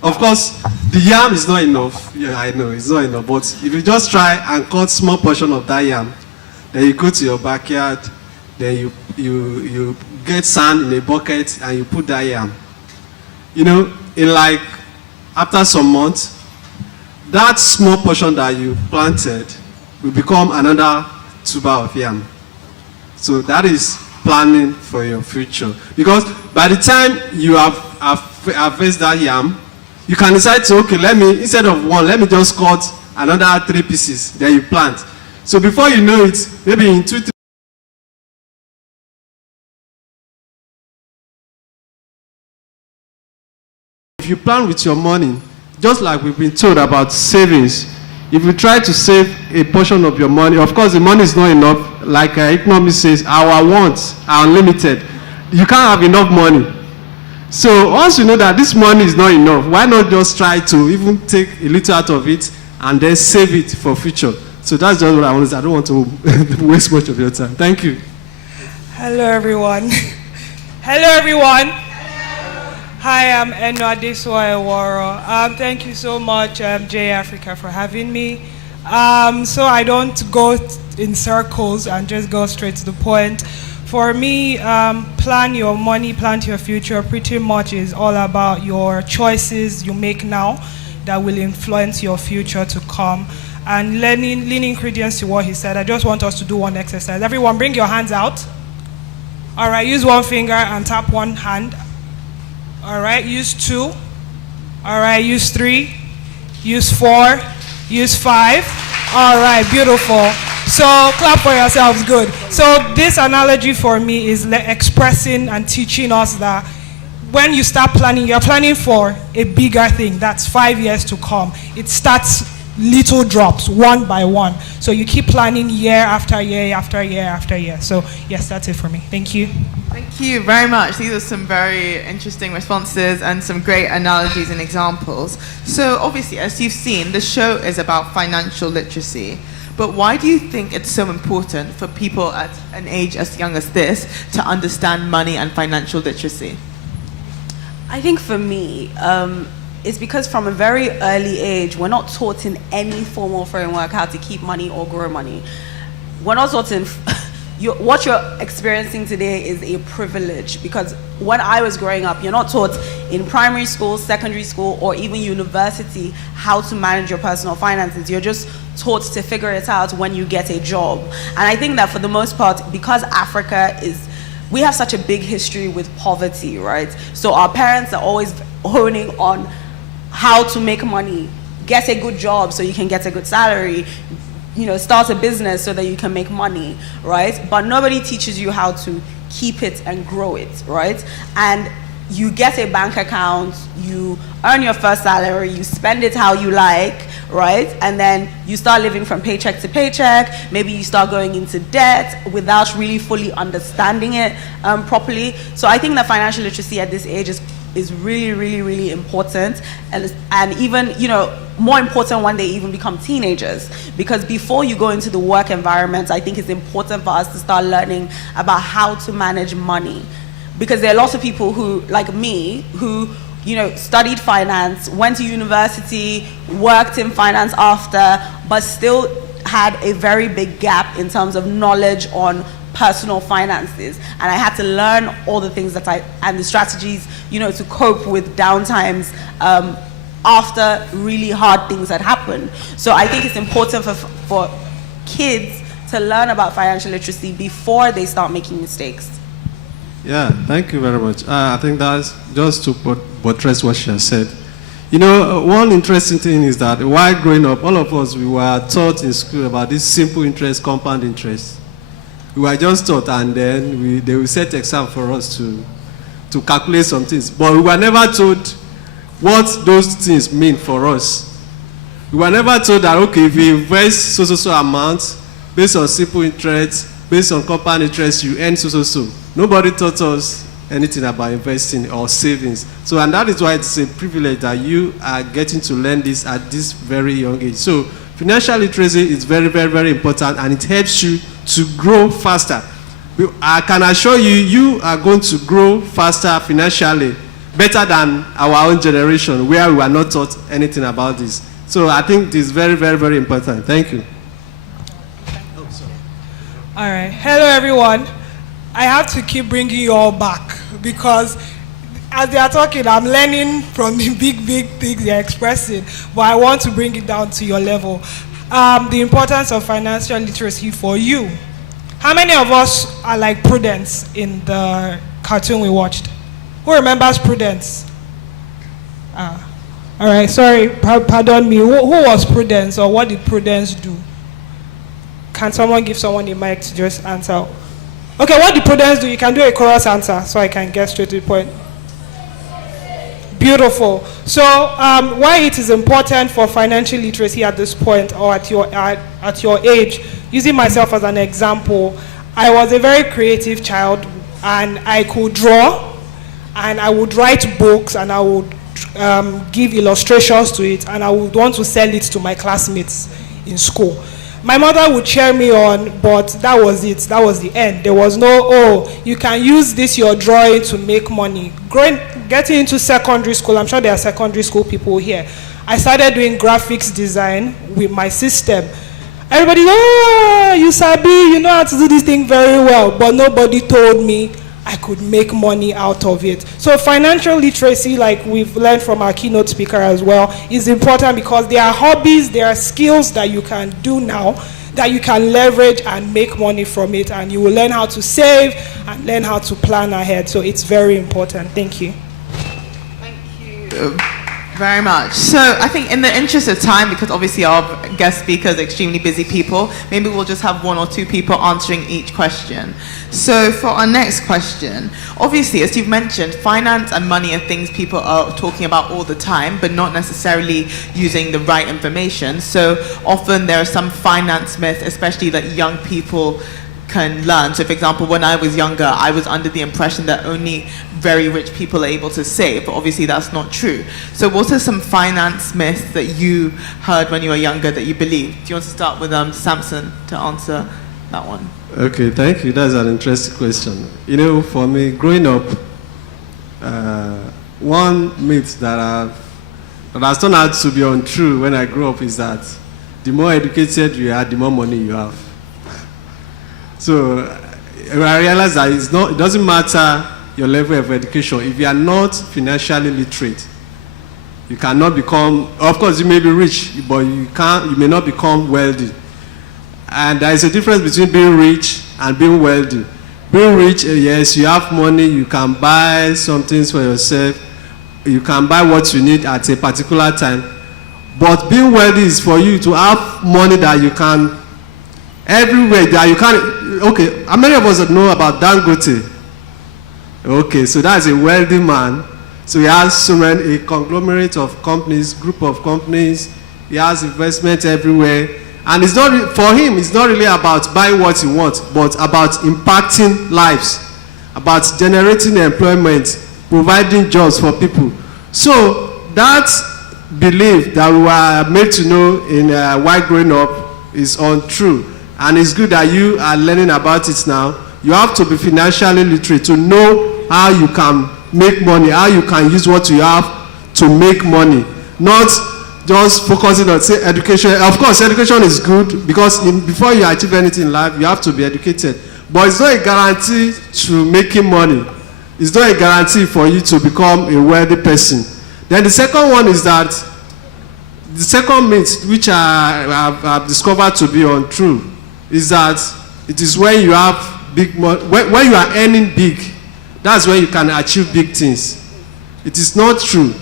of course, the yam is not enough. Yeah, I know, it's not enough. But if you just try and cut small portion of that yam, then you go to your backyard, then you get sand in a bucket and you put that yam. You know, in like, after some months, that small portion that you planted will become another tuber of yam. So that is planning for your future. Because by the time you have harvested that yam, you can decide to, okay, instead of one, let me just cut another 3 pieces, then you plant. So before you know it, maybe in 2-3 if you plan with your money, just like we've been told about savings, if you try to save a portion of your money, of course the money is not enough. Like economics says, our wants are unlimited. You can't have enough money. So once you know that this money is not enough, why not just try to even take a little out of it and then save it for future? So that's just what I want to say. I don't want to waste much of your time. Thank you. Hello, everyone. Hello, everyone. Hi, I'm Eworo. Thank you so much, J Africa, for having me. So I don't go in circles and just go straight to the point. For me, plan your money, plan your future pretty much is all about your choices you make now that will influence your future to come. And leaning credence to what he said, I just want us to do one exercise. Everyone, bring your hands out. All right, use one finger and tap one hand. All right, use 2. All right, use 3. Use 4. Use 5. All right, beautiful. So clap for yourselves, good. So this analogy for me is expressing and teaching us that when you start planning, you're planning for a bigger thing. That's 5 years to come. It starts little drops, one by one. So you keep planning year after year after year after year. So yes, that's it for me. Thank you. Thank you very much. These are some very interesting responses and some great analogies and examples. So obviously, as you've seen, the show is about financial literacy. But why do you think it's so important for people at an age as young as this to understand money and financial literacy? I think for me, it's because from a very early age, we're not taught in any formal framework how to keep money or grow money. We're not taught in... what you're experiencing today is a privilege, because when I was growing up, you're not taught in primary school, secondary school, or even university how to manage your personal finances. You're just taught to figure it out when you get a job. And I think that for the most part, because Africa we have such a big history with poverty, right? So our parents are always honing on how to make money, get a good job so you can get a good salary, start a business so that you can make money, right? But nobody teaches you how to keep it and grow it, right? And you get a bank account, you earn your first salary, you spend it how you like, right? And then you start living from paycheck to paycheck. Maybe you start going into debt without really fully understanding it properly. So I think that financial literacy at this age is really, really, really important, and even, more important when they even become teenagers. Because before you go into the work environment, I think it's important for us to start learning about how to manage money. Because there are lots of people who, like me, who, studied finance, went to university, worked in finance after, but still had a very big gap in terms of knowledge on personal finances. And I had to learn all the things and the strategies, to cope with downtimes after really hard things had happened. So I think it's important for kids to learn about financial literacy before they start making mistakes. Yeah, thank you very much. I think that's just to buttress what she has said. One interesting thing is that while growing up, all of us, we were taught in school about this simple interest, compound interest. We were just taught, and then they will set exam for us to calculate some things. But we were never told what those things mean for us. We were never told that, okay, if you invest so amount, based on simple interest, based on compound interest, you earn so. Nobody taught us anything about investing or savings. So, and that is why it's a privilege that you are getting to learn this at this very young age. So, financial literacy is very, very, very important, and it helps you to grow faster. I can assure you, you are going to grow faster financially, better than our own generation, where we were not taught anything about this. So I think this is very, very, very important. Thank you. All right. Hello, everyone. I have to keep bringing you all back because as they are talking, I'm learning from the big things they're expressing, but I want to bring it down to your level. The importance of financial literacy for you. How many of us are like Prudence in the cartoon we watched? Who remembers Prudence? All right, sorry, pardon me. Who was Prudence, or what did Prudence do? Can someone give someone a mic to just answer? Okay, what did Prudence do? You can do a chorus answer so I can get straight to the point. Beautiful. So why it is important for financial literacy at this point, or at your age, using myself as an example, I was a very creative child and I could draw and I would write books and I would give illustrations to it and I would want to sell it to my classmates in school. My mother would cheer me on, but that was it. That was the end. There was no, oh, you can use this, your drawing, to make money. Getting into secondary school, I'm sure there are secondary school people here. I started doing graphics design with my system. Everybody, oh, you sabi, you know how to do this thing very well, but nobody told me I could make money out of it. So financial literacy, like we've learned from our keynote speaker as well, is important because there are hobbies, there are skills that you can do now that you can leverage and make money from it, and you will learn how to save and learn how to plan ahead. So it's very important. Thank you. Thank you very much. So I think in the interest of time, because obviously our guest speakers are extremely busy people, maybe we'll just have one or two people answering each question. So for our next question, obviously, as you've mentioned, finance and money are things people are talking about all the time, but not necessarily using the right information. So often there are some finance myths, especially that young people can learn. So for example, when I was younger, I was under the impression that only very rich people are able to save, but obviously that's not true. So what are some finance myths that you heard when you were younger that you believed? Do you want to start with Samson to answer that one? Okay, thank you. That's an interesting question. You know, for me, growing up, one myth that has turned out to be untrue when I grew up is that the more educated you are, the more money you have. So I realized that it doesn't matter your level of education. If you are not financially literate, you cannot become, of course you may be rich, but you may not become wealthy. And there is a difference between being rich and being wealthy. Being rich, yes, you have money, you can buy some things for yourself, you can buy what you need at a particular time. But being wealthy is for you to have money that you can, everywhere that you can. Okay, how many of us know about Dangote? Okay, so that's a wealthy man. So he has a conglomerate of companies, group of companies, he has investment everywhere. And it's not, for him, it's not really about buying what he wants, but about impacting lives, about generating employment, providing jobs for people. So that belief that we were made to know in while growing up is untrue. And it's good that you are learning about it now. You have to be financially literate to know how you can make money, how you can use what you have to make money. Not just focusing on, say, education. Of course, education is good because before you achieve anything in life, you have to be educated. But it's not a guarantee to making money. It's not a guarantee for you to become a wealthy person. Then the second one is that, the second myth, which I have discovered to be untrue, is that it is when you have big money, when you are earning big, that's when you can achieve big things. It is not true.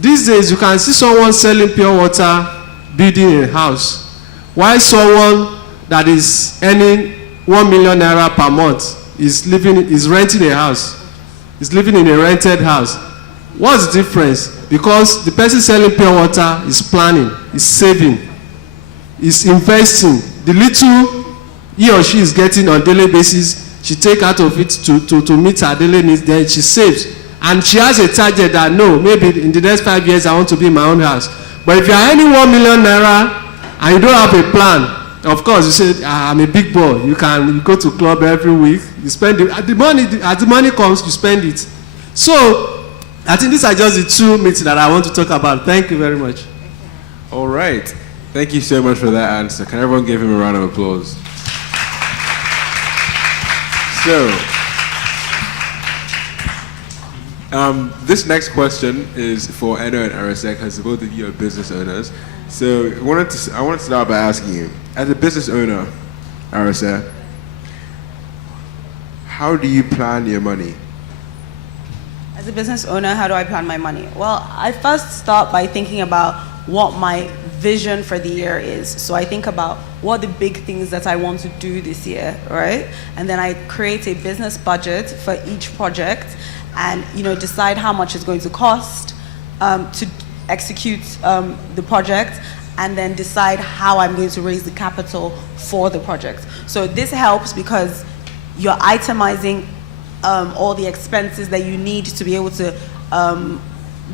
These days, you can see someone selling pure water, building a house, while someone that is earning 1 million naira per month is renting a house, is living in a rented house. What's the difference? Because the person selling pure water is planning, is saving, is investing. The little he or she is getting on a daily basis, she takes out of it to meet her daily needs, then she saves. And she has a target that, no, maybe in the next 5 years I want to be in my own house. But if you are earning 1 million naira and you don't have a plan, Of course, you said, I'm a big boy. You go to club every week. You spend it. As the money comes, you spend it. So, I think these are just the two myths that I want to talk about. Thank you very much. All right. Thank you so much for that answer. Can everyone give him a round of applause? So, this next question is for Eno and Arese, because both of you are business owners. So I wanted to start by asking you, as a business owner, Arese, how do you plan your money? As a business owner, how do I plan my money? Well, I first start by thinking about what my vision for the year is. So I think about what are the big things that I want to do this year, right? And then I create a business budget for each project and decide how much it's going to cost to execute the project, and then decide how I'm going to raise the capital for the project. So this helps because you're itemizing all the expenses that you need to be able to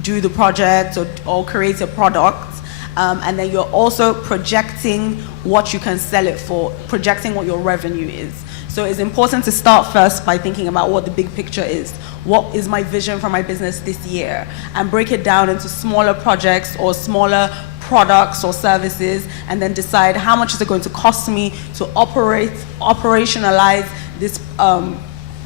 do the project or create a product. And then you're also projecting what you can sell it for, projecting what your revenue is. So it's important to start first by thinking about what the big picture is. What is my vision for my business this year? And break it down into smaller projects or smaller products or services, and then decide how much is it going to cost me to operationalize this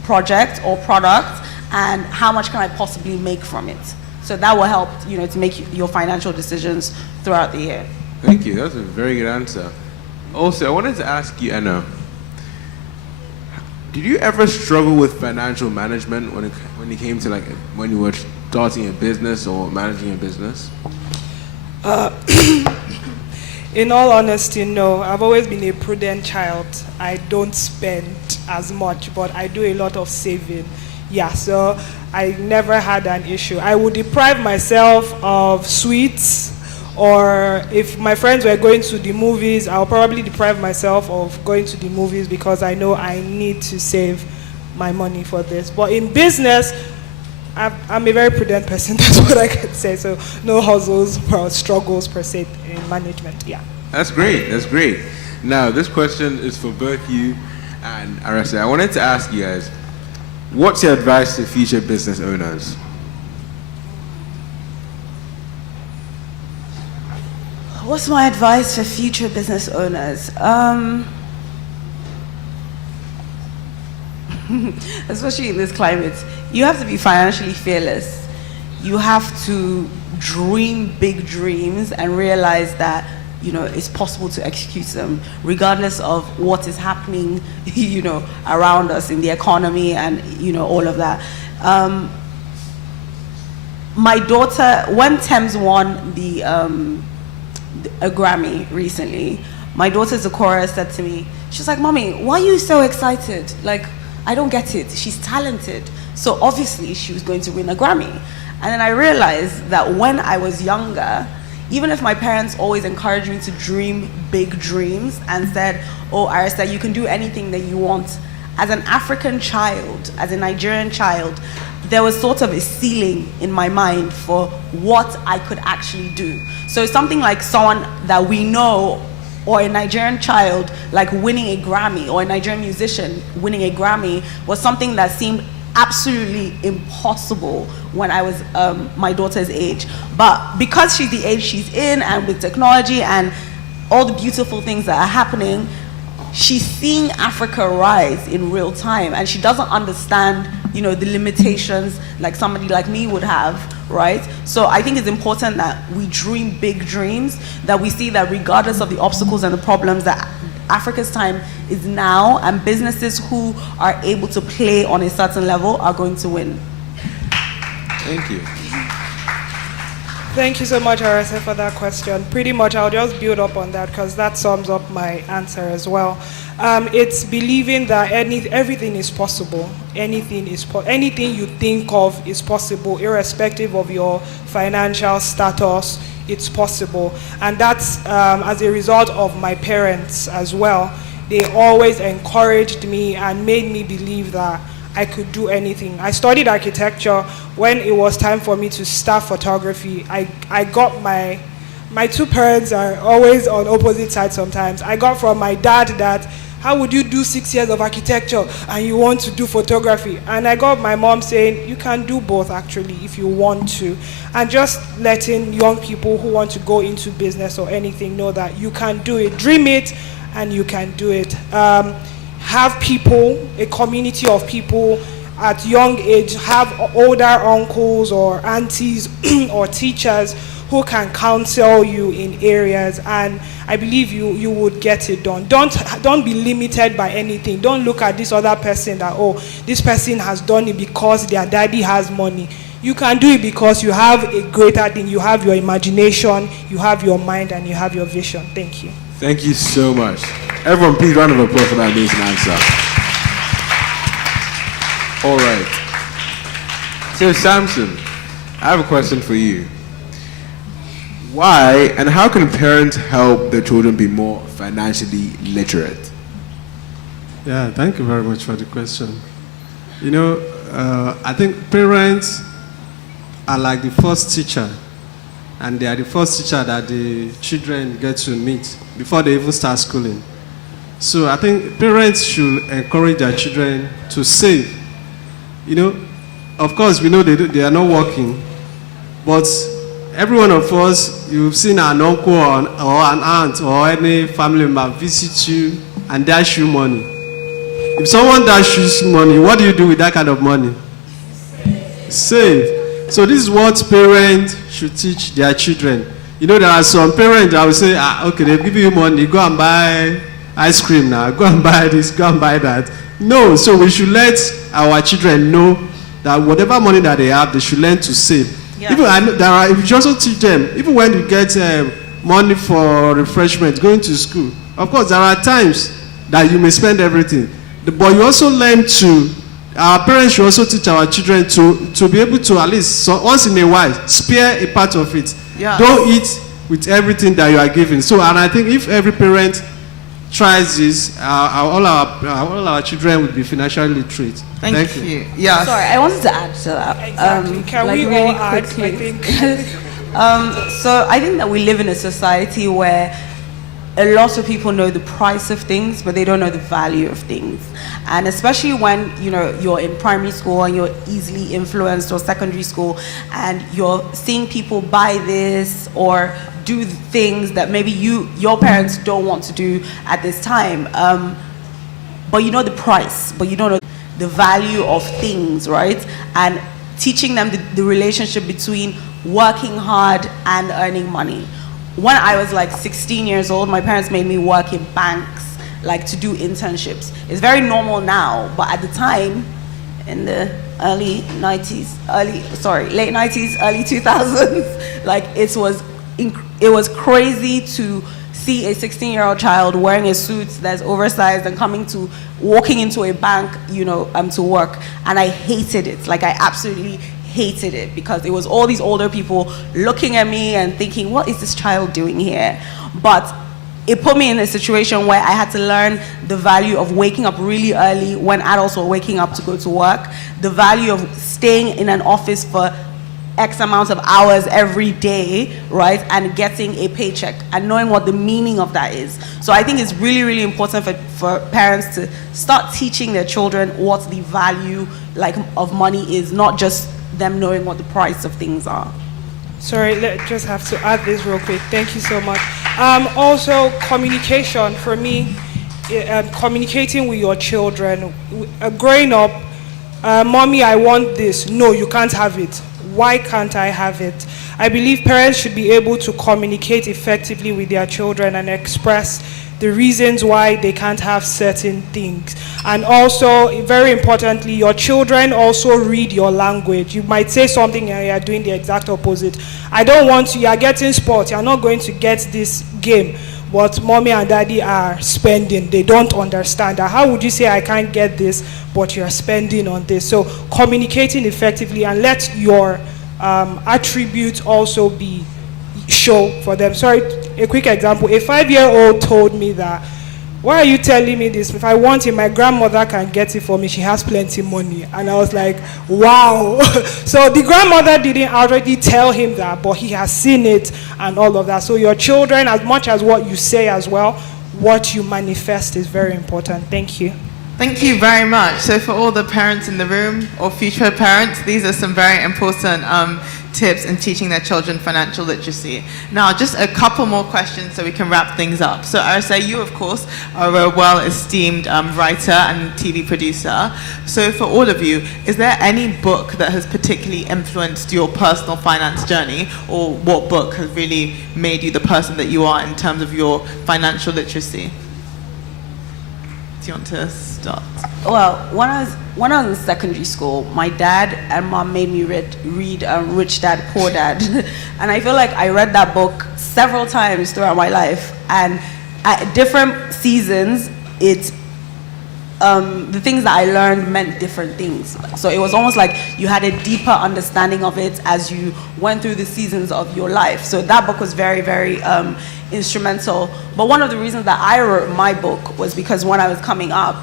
project or product, and how much can I possibly make from it. So that will help, to make your financial decisions throughout the year. Thank you. That was a very good answer. Also, I wanted to ask you, Eno, did you ever struggle with financial management when it came to when you were starting a business or managing a business? In all honesty, no. I've always been a prudent child. I don't spend as much, but I do a lot of saving. Yeah, so I never had an issue. I would deprive myself of sweets, or if my friends were going to the movies, I'll probably deprive myself of going to the movies because I know I need to save my money for this. But in business, I'm a very prudent person, that's what I can say. So no hustles or struggles per se in management, yeah. That's great, that's great. Now, this question is for both you and Arese. I wanted to ask you guys, what's your advice to future business owners? What's my advice for future business owners? Especially in this climate, you have to be financially fearless. You have to dream big dreams and realize that it's possible to execute them regardless of what is happening around us in the economy and all of that. My daughter, when Thames won a Grammy recently, my daughter Zachora said to me, she's like, "Mommy, why are you so excited? Like, I don't get it. She's talented. So obviously she was going to win a Grammy." And then I realized that when I was younger, even if my parents always encouraged me to dream big dreams and said, "Oh, Arese, you can do anything that you want," as an African child, as a Nigerian child, there was sort of a ceiling in my mind for what I could actually do. So something like someone that we know, or a Nigerian child like winning a Grammy, or a Nigerian musician winning a Grammy, was something that seemed absolutely impossible when I was my daughter's age. But because she's the age she's in, and with technology and all the beautiful things that are happening, she's seeing Africa rise in real time, and she doesn't understand, the limitations like somebody like me would have, right? So I think it's important that we dream big dreams, that we see that regardless of the obstacles and the problems, that Africa's time is now, and businesses who are able to play on a certain level are going to win. Thank you. Thank you so much, Arese, for that question. Pretty much, I'll just build up on that because that sums up my answer as well. It's believing that everything is possible. Anything you think of is possible, irrespective of your financial status. It's possible, and that's as a result of my parents as well. They always encouraged me and made me believe that I could do anything. I studied architecture. When it was time for me to start photography, I got my my two parents are always on opposite sides sometimes. I got from my dad that, how would you do 6 years of architecture and you want to do photography? And I got my mom saying, you can do both actually if you want to. And just letting young people who want to go into business or anything know that you can do it. Dream it and you can do it. Have people, a community of people at young age, have older uncles or aunties or teachers who can counsel you in areas, and I believe you would get it done. Don't be limited by anything. Don't look at this other person that, oh, this person has done it because their daddy has money. You can do it because you have a greater thing. You have your imagination, you have your mind, and you have your vision. Thank you. Thank you so much. Everyone, please round of applause for that amazing answer. All right. So, Samson, I have a question for you. Why and how can parents help their children be more financially literate? Yeah, thank you very much for the question. You know, I think parents are like the first teacher, and they are the first teacher that the children get to meet before they even start schooling. So I think parents should encourage their children to save. You know, of course, we know they are not working, but every one of us, you've seen an uncle or an aunt or any family member visit you and dash you money. If someone dashes you money, what do you do with that kind of money? Save. So this is what parents should teach their children. You know, there are some parents that will say, okay, they give you money, go and buy ice cream now, go and buy this, go and buy that. No, so we should let our children know that whatever money that they have, they should learn to save. Yeah. Even if you also teach them, even when you get money for refreshment, going to school, of course, there are times that you may spend everything. But you also learn our parents should also teach our children to be able to at least, once in a while, spare a part of it. Yeah. Don't eat with everything that you are given. So, and I think if every parent tries this, all our children will be financially literate. Thank you. Yeah. Sorry, I wanted to add to that. Exactly. Can we really all add, quickly? I think? So I think that we live in a society where a lot of people know the price of things, but they don't know the value of things. And especially when you're in primary school and you're easily influenced, or secondary school, and you're seeing people buy this or do things that maybe your parents don't want to do at this time. But you know the price, but you don't know the value of things, right? And teaching them the relationship between working hard and earning money. When I was like 16 years old, my parents made me work in banks, like to do internships. It's very normal now, but at the time, in the late 90s, early 2000s, like it was crazy to see a 16-year-old child wearing a suit that's oversized and walking into a bank, to work. And I hated it. Like, I absolutely hated it, because it was all these older people looking at me and thinking, what is this child doing here? But it put me in a situation where I had to learn the value of waking up really early when adults were waking up to go to work, the value of staying in an office for X amount of hours every day, right, and getting a paycheck, and knowing what the meaning of that is. So I think it's really, really important for parents to start teaching their children what the value of money is, not just them knowing what the price of things are. Sorry, just have to add this real quick. Thank you so much. Also, communication for me, communicating with your children. Growing up, mommy, I want this. No, you can't have it. Why can't I have it? I believe parents should be able to communicate effectively with their children and express the reasons why they can't have certain things. And also, very importantly, your children also read your language. You might say something and you're doing the exact opposite. I don't want you are getting sports, you're not going to get this game. But mommy and daddy are spending. They don't understand that. How would you say I can't get this, but you're spending on this? So communicating effectively, and let your attributes also be show for them. Sorry, a quick example. A 5-year-old told me that why are you telling me this? If I want it, my grandmother can get it for me. She has plenty money. And I was like, wow. So the grandmother didn't already tell him that, but he has seen it and all of that. So your children, as much as what you say as well, what you manifest is very important. Thank you. Thank you very much. So for all the parents in the room or future parents, these are some very important tips in teaching their children financial literacy. Now, just a couple more questions so we can wrap things up. So Arese, you of course are a well-esteemed writer and TV producer. So for all of you, is there any book that has particularly influenced your personal finance journey, or what book has really made you the person that you are in terms of your financial literacy? Do you want to start? Well, when I was in secondary school, my dad and mom made me read Rich Dad, Poor Dad. And I feel like I read that book several times throughout my life. And at different seasons, the things that I learned meant different things. So it was almost like you had a deeper understanding of it as you went through the seasons of your life. So that book was very, very instrumental. But one of the reasons that I wrote my book was because when I was coming up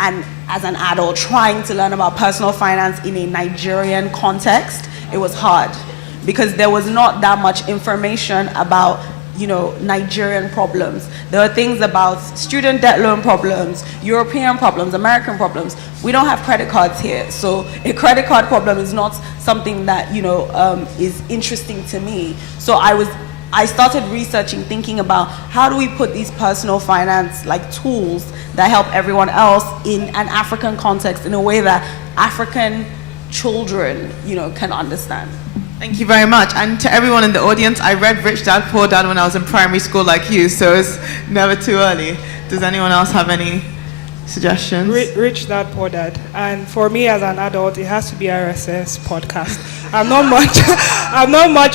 and as an adult trying to learn about personal finance in a Nigerian context, it was hard because there was not that much information about Nigerian problems. There are things about student debt loan problems, European problems, American problems. We don't have credit cards here, so a credit card problem is not something that is interesting to me. So I started researching, thinking about how do we put these personal finance tools that help everyone else in an African context in a way that African children can understand. Thank you very much. And to everyone in the audience, I read Rich Dad, Poor Dad when I was in primary school like you, so it's never too early. Does anyone else have any suggestions? Rich Dad, Poor Dad. And for me as an adult, it has to be Arese's podcast. I'm not much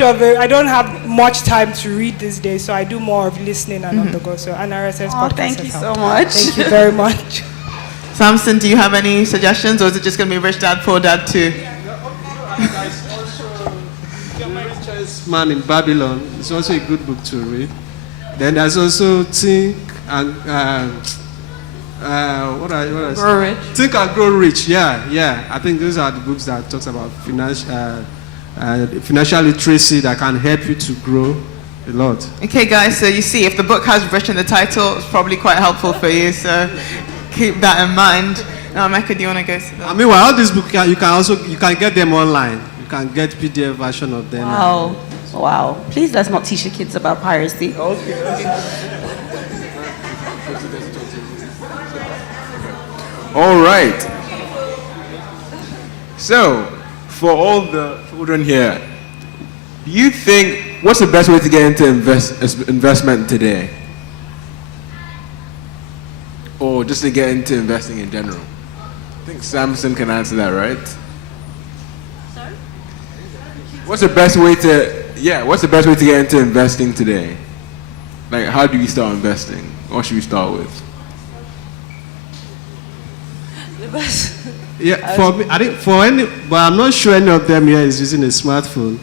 of it. I don't have much time to read these days, so I do more of listening and on the go. So Arese's podcast. Thank you so much. Thank you very much. Samson, do you have any suggestions, or is it just going to be Rich Dad, Poor Dad too? Man in Babylon. It's also a good book to read. Then there's also Think and Grow Rich. Think and Grow Rich. Yeah. I think those are the books that talks about financial literacy that can help you to grow a lot. Okay, guys. So you see, if the book has Rich in the title, it's probably quite helpful for you. So keep that in mind. Now, Emeka, do you want to go to that? I mean, all these books you can get them online. You can get PDF version of them. Wow. Please let's not teach the kids about piracy. Okay. All right. So, for all the children here, do you think, what's the best way to get into investment today? Or just to get into investing in general? I think Samson can answer that, right? Sorry? What's the best way to get into investing today? Like, how do we start investing? What should we start with? The best. Yeah, for me, I think but I'm not sure any of them here is using a smartphone,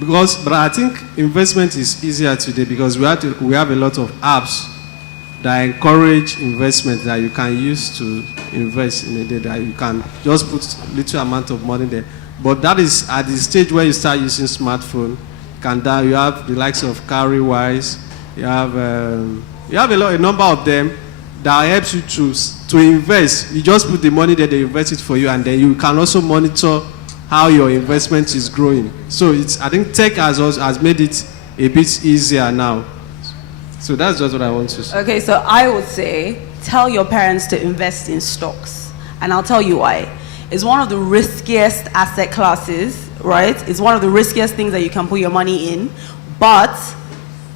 but I think investment is easier today because we have a lot of apps that encourage investment that you can use to invest in a day, that you can just put little amount of money there. But that is at the stage where you start using smartphone. You have the likes of Carrywise. You have a number of them that helps you to invest. You just put the money there, they invest it for you, and then you can also monitor how your investment is growing. So I think tech has made it a bit easier now. So that's just what I want to say. Okay, so I would say tell your parents to invest in stocks, and I'll tell you why. It's one of the riskiest asset classes, right? It's one of the riskiest things that you can put your money in, but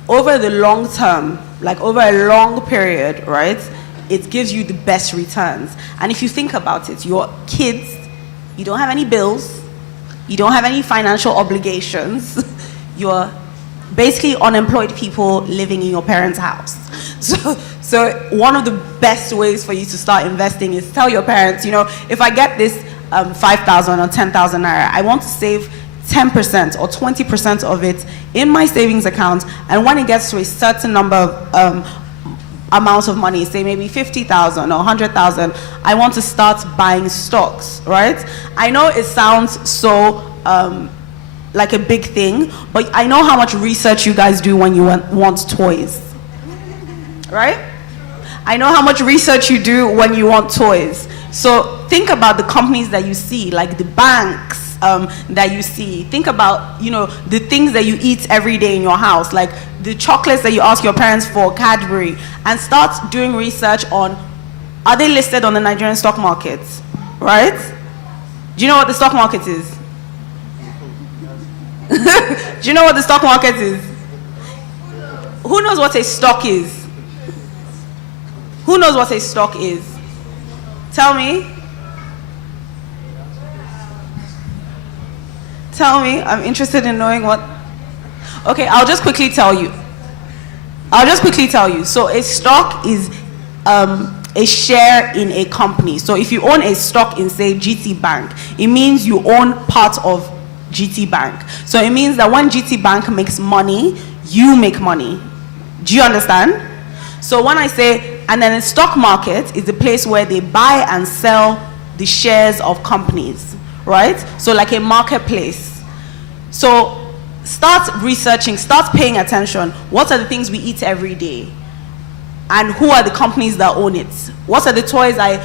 over the long term, like over a long period, right, it gives you the best returns. And if you think about it, your kids, you don't have any bills, you don't have any financial obligations, you're basically unemployed people living in your parents' house. So one of the best ways for you to start investing is tell your parents, if I get this 5,000 or 10,000 naira, I want to save 10% or 20% of it in my savings account, and when it gets to a certain number of amount of money, say maybe 50,000 or 100,000, I want to start buying stocks, right? I know it sounds so like a big thing, but I know how much research you guys do when you want toys, right? I know how much research you do when you want toys. So think about the companies that you see, like the banks that you see. Think about, the things that you eat every day in your house, like the chocolates that you ask your parents for, Cadbury, and start doing research on, are they listed on the Nigerian stock market, right? Do you know what the stock market is? Do you know what the stock market is? Who knows what a stock is? Who knows what a stock is? Tell me. Tell me. I'm interested in knowing what. Okay, I'll just quickly tell you. So a stock is a share in a company. So if you own a stock in, say, GT Bank, it means you own part of GT Bank. So it means that when GT Bank makes money, you make money. Do you understand? So when I say, and then the stock market is the place where they buy and sell the shares of companies, right? So like a marketplace. So start researching, start paying attention. What are the things we eat every day? And who are the companies that own it? What are the toys I,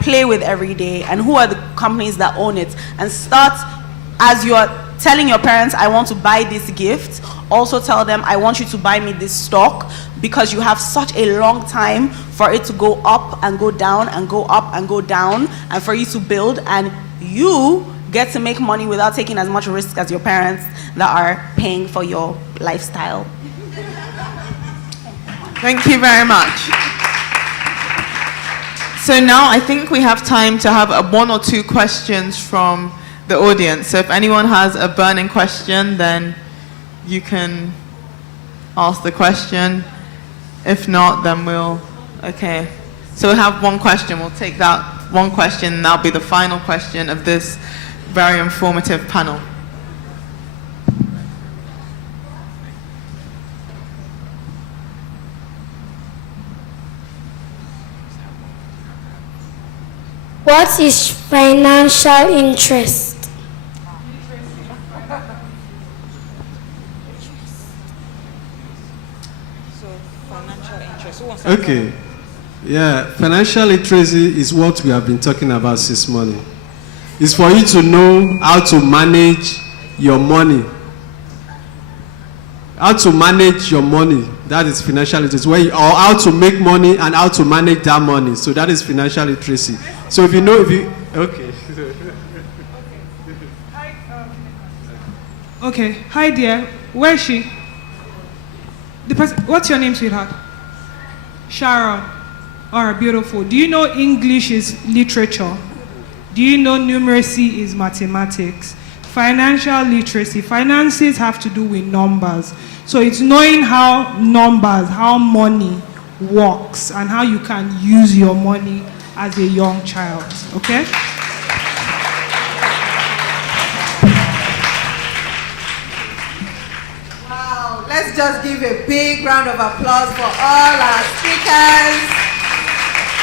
play with every day? And who are the companies that own it? And start, as you're telling your parents, I want to buy this gift, also tell them, I want you to buy me this stock, because you have such a long time for it to go up and go down and go up and go down, and for you to build, and you get to make money without taking as much risk as your parents that are paying for your lifestyle. Thank you very much. So now I think we have time to have one or two questions from the audience. So if anyone has a burning question, then you can ask the question. If not, then okay. So we'll have one question. We'll take that one question, and that'll be the final question of this very informative panel. What is financial interest? Okay. Yeah, financial literacy is what we have been talking about since morning. It's for you to know how to manage your money. How to manage your money. That is financial literacy. Or how to make money and how to manage that money. So that is financial literacy. So okay. Okay. Hi, dear. Where is she? What's your name, sweetheart? Sharon. All right, beautiful. Do you know English is literature? Do you know numeracy is mathematics? Financial literacy, finances have to do with numbers. So it's knowing how money works, and how you can use your money as a young child, okay? Wow, let's just give a big round of applause for all our speakers,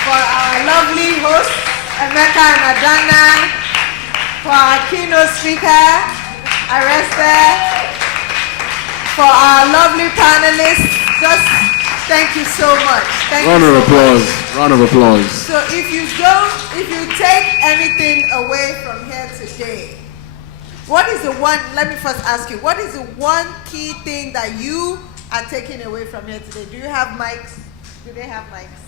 for our lovely hosts, Emeka and Adanna, for our keynote speaker, Arese, for our lovely panelists. Just thank you so much. Round of applause. So if you take anything away from here today, what is the one, let me first ask you, what is the one key thing that you are taking away from here today? Do you have mics? Do they have mics?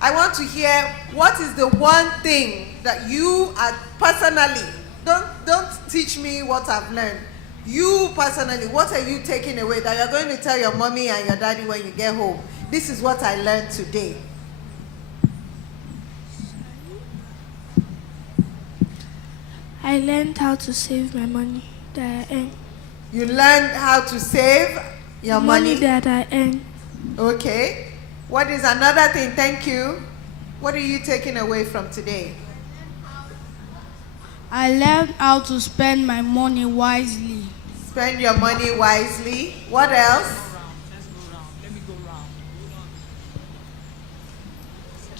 I want to hear, what is the one thing that you are personally, don't teach me what I've learned. You personally, what are you taking away that you're going to tell your mommy and your daddy when you get home? This is what I learned today. I learned how to save my money that I earn. You learned how to save your money that I earn. Okay. What is another thing? Thank you. What are you taking away from today? I learned how to spend my money wisely. Spend your money wisely. What else?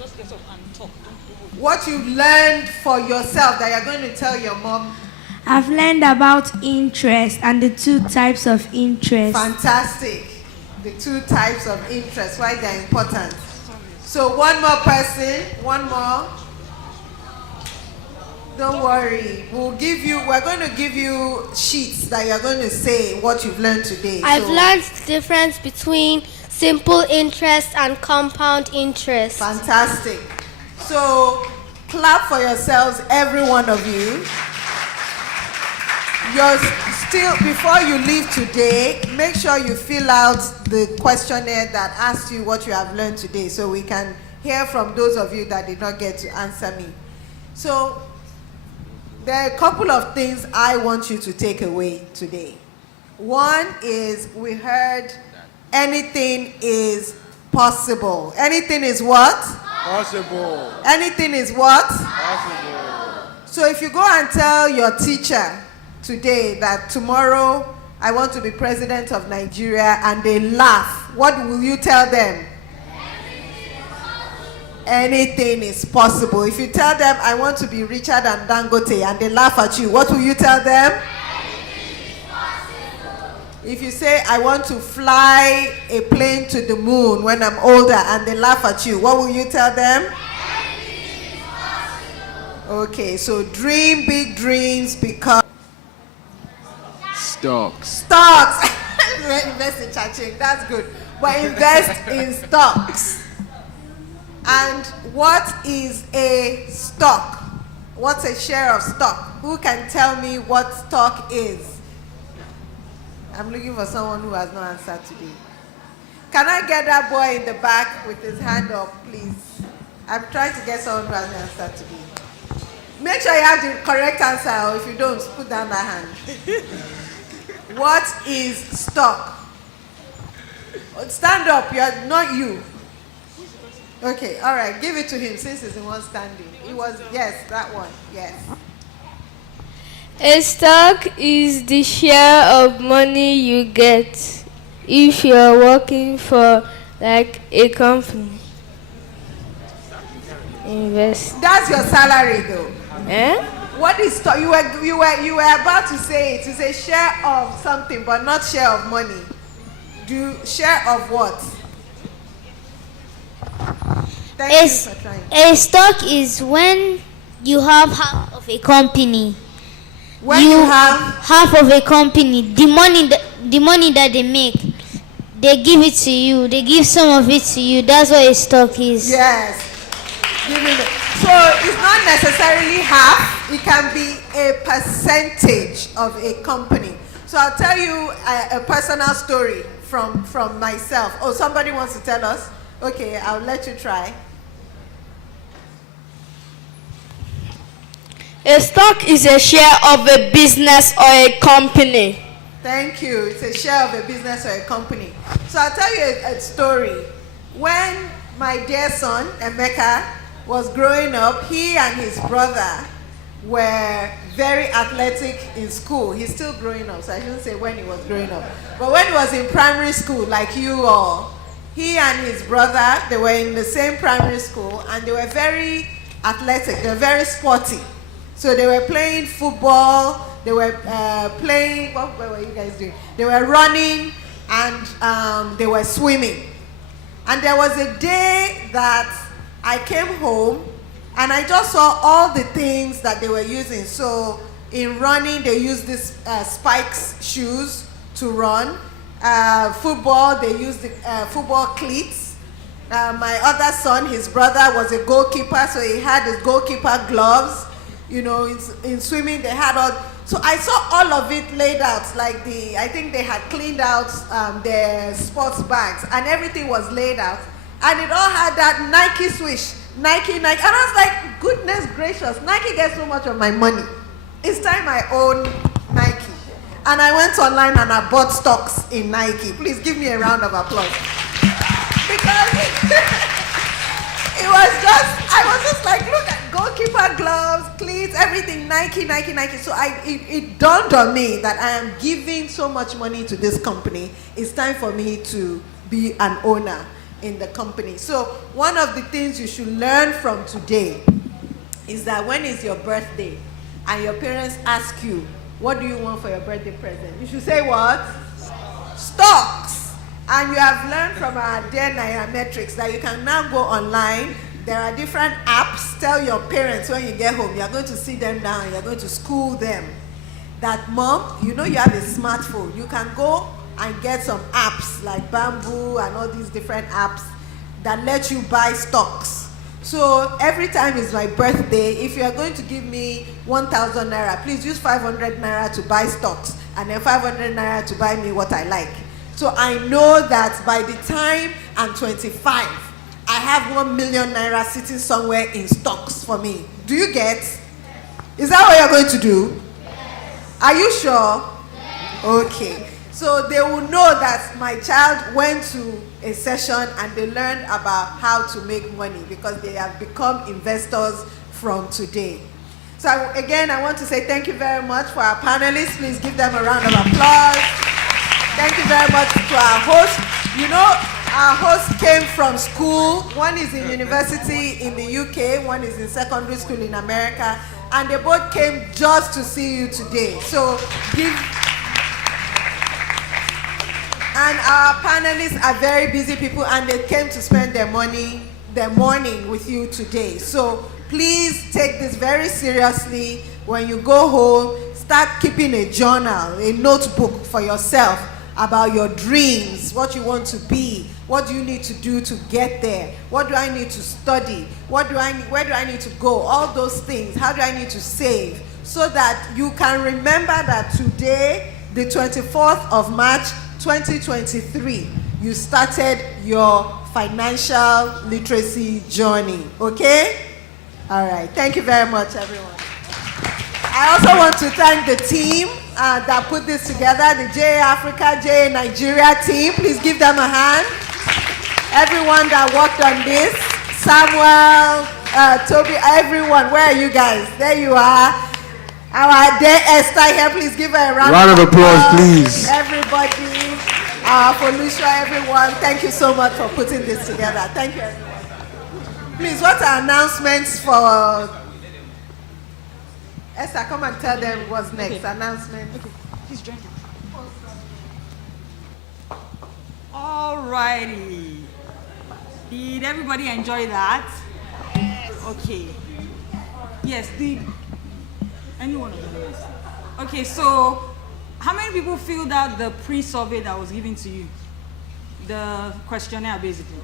just get up and talk. What you learned for yourself that you're going to tell your mom. I've learned about interest and the 2 types of interest. Fantastic. The 2 types of interest, why they're important. So one more person, one more. Don't worry. We're going to give you sheets that you're going to say what you've learned today. I've learned the difference between simple interest and compound interest. Fantastic. So clap for yourselves, every one of you. You're still, before you leave today, make sure you fill out the questionnaire that asks you what you have learned today so we can hear from those of you that did not get to answer me. So there are a couple of things I want you to take away today. One is we heard anything is possible. Anything is what? Possible. Anything is what? Possible. So if you go and tell your teacher today that tomorrow I want to be president of Nigeria and they laugh, what will you tell them? Anything is possible. If you tell them I want to be Richard and Dangote and they laugh at you, what will you tell them? If you say I want to fly a plane to the moon when I'm older and they laugh at you, what will you tell them? Okay, so dream big dreams because Stocks. Invest in Chaching, that's good. But invest in stocks. And what is a stock? What's a share of stock? Who can tell me what stock is? I'm looking for someone who has no answer today. Can I get that boy in the back with his hand up, please? I'm trying to get someone who has an answer today. Make sure you have the correct answer, or if you don't, put down that hand. What is stock? Stand up, you're not you. Okay, all right, give it to him since he's the one standing. It was, yes, that one, yes. A stock is the share of money you get if you're working for like a company. Invest. That's your salary though. Eh? What is stock? You were about to say it. It's a share of something, but not share of money. Share of what? A stock is when you have half of a company. When you have half of a company, the money that they make, they give it to you. They give some of it to you. That's what a stock is. Yes. So it's not necessarily half. It can be a percentage of a company. So I'll tell you a personal story from myself. Oh, somebody wants to tell us? Okay, I'll let you try. A stock is a share of a business or a company. Thank you. It's a share of a business or a company. So I'll tell you a story. When my dear son, Emeka, was growing up, he and his brother were very athletic in school. He's still growing up, so I shouldn't say when he was growing up. But when he was in primary school, like you all, he and his brother, they were in the same primary school, and they were very athletic. They were very sporty. So they were playing football, they were playing, what were you guys doing? They were running, and they were swimming. And there was a day that I came home, and I just saw all the things that they were using. So in running, they use these spikes shoes to run. Football, they use the football cleats. My other son, his brother was a goalkeeper, so he had his goalkeeper gloves. You know, in swimming, they had all. So I saw all of it laid out, like I think they had cleaned out their sports bags, and everything was laid out. And it all had that Nike swish, Nike. And I was like, goodness gracious, Nike gets so much of my money. It's time I own Nike. And I went online and I bought stocks in Nike. Please give me a round of applause. Because I was just like, look at goalkeeper gloves, cleats, everything, Nike. So it dawned on me that I am giving so much money to this company. It's time for me to be an owner. in the company. So one of the things you should learn from today is that when is your birthday and your parents ask you, what do you want for your birthday present? You should say what? Stocks. And you have learned from our dear Nairametrics that you can now go online. There are different apps. Tell your parents when you get home, you're going to sit them down, you're going to school them. That mom, you know you have a smartphone. You can go and get some apps like Bamboo and all these different apps that let you buy stocks. So every time it's my birthday, if you are going to give me 1,000 naira, please use 500 naira to buy stocks and then 500 naira to buy me what I like. So I know that by the time I'm 25, I have 1 million naira sitting somewhere in stocks for me. Do you get? Is that what you're going to do? Are you sure? Okay. So they will know that my child went to a session and they learned about how to make money because they have become investors from today. So again, I want to say thank you very much for our panelists. Please give them a round of applause. Thank you very much to our host. You know, our host came from school. One is in university in the UK, one is in secondary school in America, and they both came just to see you today. So give... And our panelists are very busy people and they came to spend their morning with you today. So please take this very seriously. When you go home, start keeping a journal, a notebook for yourself about your dreams, what you want to be, what do you need to do to get there, what do I need to study, where do I need to go, all those things, how do I need to save, so that you can remember that today, the 24th of March, 2023, you started your financial literacy journey, okay? All right, thank you very much, everyone. I also want to thank the team that put this together, the JA Africa, JA Nigeria team. Please give them a hand. Everyone that worked on this, Samuel, Toby, everyone, where are you guys? There you are. Our dear Esther here, please give her a round of applause, please. Everybody, Felicia, everyone, thank you so much for putting this together. Thank you, everyone. Please, what are announcements for... Esther, come and tell them what's next. Okay. Announcement. Okay, please join them. All righty. Did everybody enjoy that? Yes. Okay. Yes, anyone of them, yes. Okay, so how many people filled out the pre-survey that was given to you? The questionnaire, basically,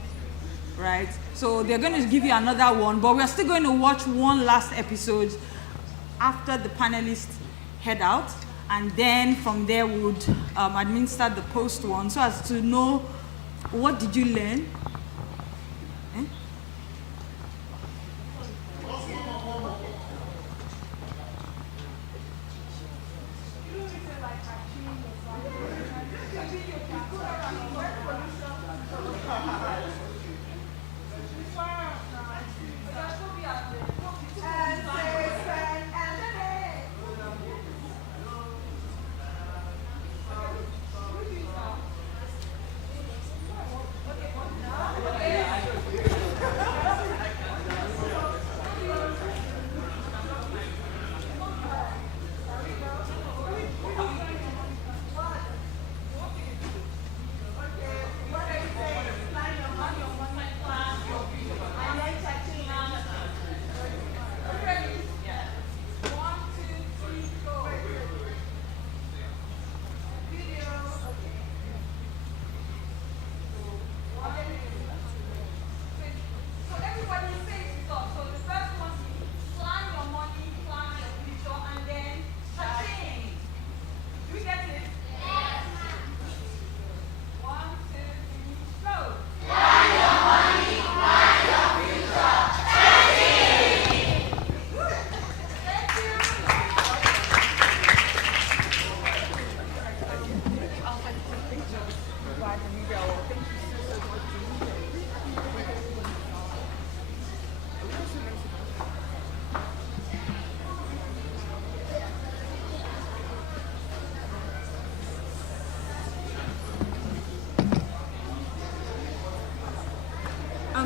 right? So they're going to give you another one, but we're still going to watch one last episode after the panelists head out, and then from there we would administer the post one so as to know what did you learn.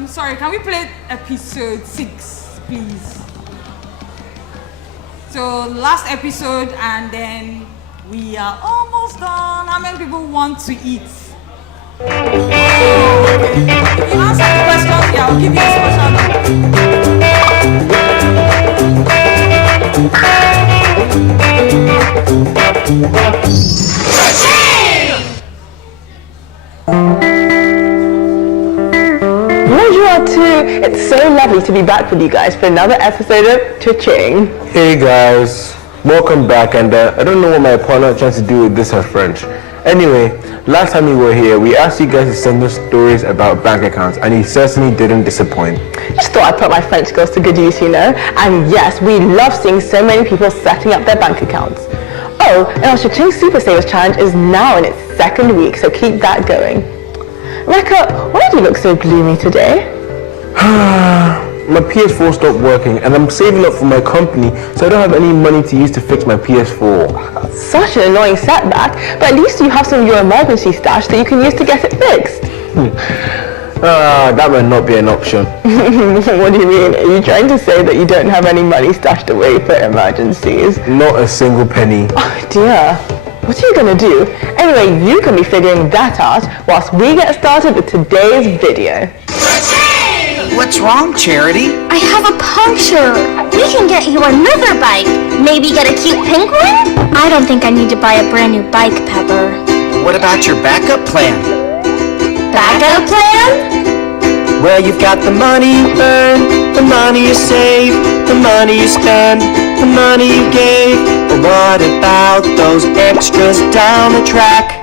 sorry, can we play episode 6, please? So last episode, and then we are almost done. How many people want to eat? Okay. If you answer the questions, yeah, I'll give you a special Bonjour too. It's so lovely to be back with you guys for another episode of Cha-Ching. Hey guys, welcome back, and I don't know what my partner trying to do with this her French. Anyway, last time we were here, we asked you guys to send us stories about bank accounts, and you certainly didn't disappoint. Just thought I'd put my French skills to good use, you know. And yes, we love seeing so many people setting up their bank accounts. Oh, and our Cha-Ching Super Savers Challenge is now in its 2nd week, so keep that going. Emeka, why do you look so gloomy today? My PS4 stopped working, and I'm saving up for my company, so I don't have any money to use to fix my PS4. Such an annoying setback, but at least you have some of your emergency stash that you can use to get it fixed. That might not be an option. What do you mean? Are you trying to say that you don't have any money stashed away for emergencies? Not a single penny. Oh dear. What are you gonna do? Anyway, you can be figuring that out whilst we get started with today's video. What's wrong, Charity? I have a puncture. We can get you another bike. Maybe get a cute pink one? I don't think I need to buy a brand new bike, Pepper. What about your backup plan? Backup plan? Well, you've got the money you earn, the money you save, the money you spend, the money you gave. But what about those extras down the track?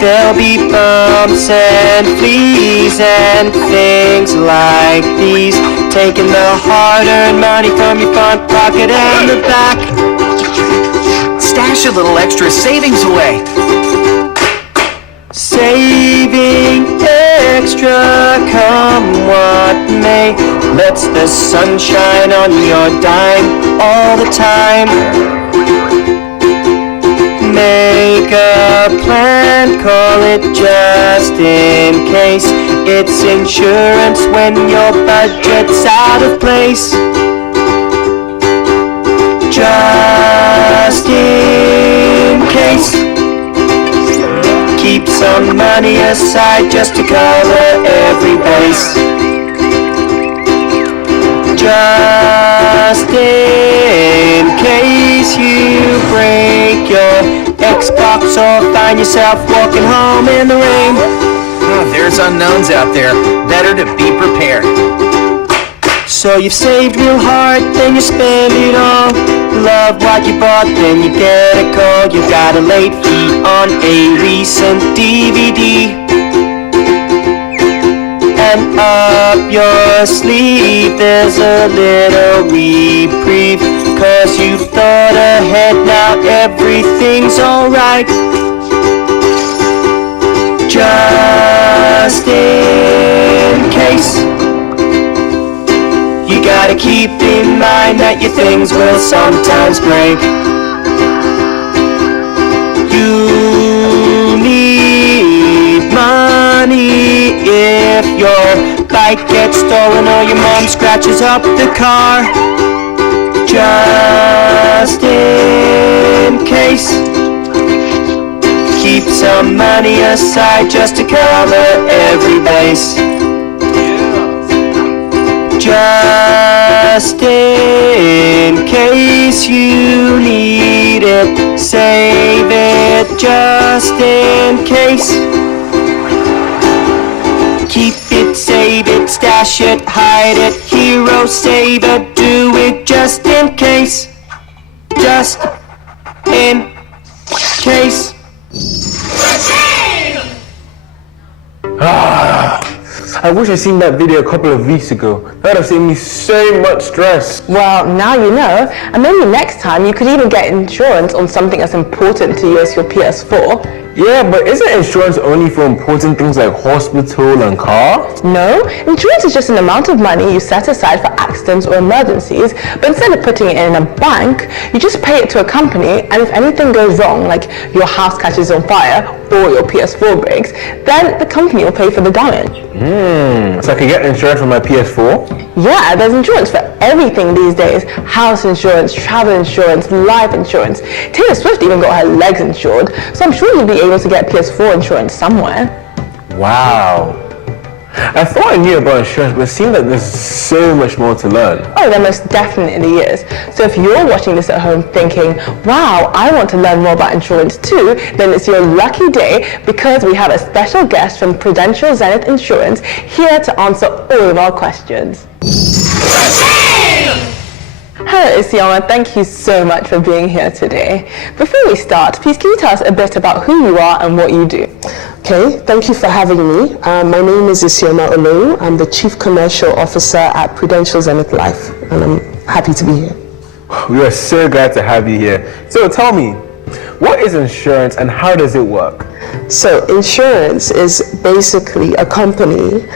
There'll be bumps and fleas and things like these, taking the hard-earned money from your front pocket and the back. Stash a little extra savings away. Saving extra, come what may. Lets the sun shine on your dime all the time. Make a plan, call it just in case. It's insurance when your budget's out of place. Just in case. Keep some money aside just to cover every base. Just in case you break your Xbox or find yourself walking home in the rain. Oh, there's unknowns out there. Better to be prepared. So you've saved real hard, then you spend it all. Love what you bought, then you get a call. You got a late fee on a recent DVD. And up your sleeve there's a little reprieve, 'cause you thought ahead, now everything's alright. Just in case. You gotta keep in mind that your things will sometimes break. You need money if your bike gets stolen or your mom scratches up the car. Just in case. Keep some money aside just to cover every base. Just in case you need it, save it just in case. Keep it, save it, stash it, hide it, hero, save it, do it just in case. Just in case. I wish I'd seen that video a couple of weeks ago. That would have saved me so much stress. Well, now you know, and maybe next time you could even get insurance on something as important to you as your PS4. Yeah, but isn't insurance only for important things like hospital and car? No, insurance is just an amount of money you set aside for accidents or emergencies, but instead of putting it in a bank, you just pay it to a company, and if anything goes wrong, like your house catches on fire or your PS4 breaks, then the company will pay for the damage. So I can get insurance for my PS4? Yeah, there's insurance for everything these days. House insurance, travel insurance, life insurance. Taylor Swift even got her legs insured, so I'm sure you'll be able to get PS4 insurance somewhere. Wow. I thought I knew about insurance, but it seems like there's so much more to learn. Oh, there most definitely is. So if you're watching this at home thinking, wow, I want to learn more about insurance too, then it's your lucky day, because we have a special guest from Prudential Zenith Insurance here to answer all of our questions. Hello Isioma, thank you so much for being here today. Before we start, please can you tell us a bit about who you are and what you do? Okay, thank you for having me. My name is Isioma Olowu. I'm the Chief Commercial Officer at Prudential Zenith Life, and I'm happy to be here. We are so glad to have you here. So tell me, what is insurance and how does it work? So insurance is basically a company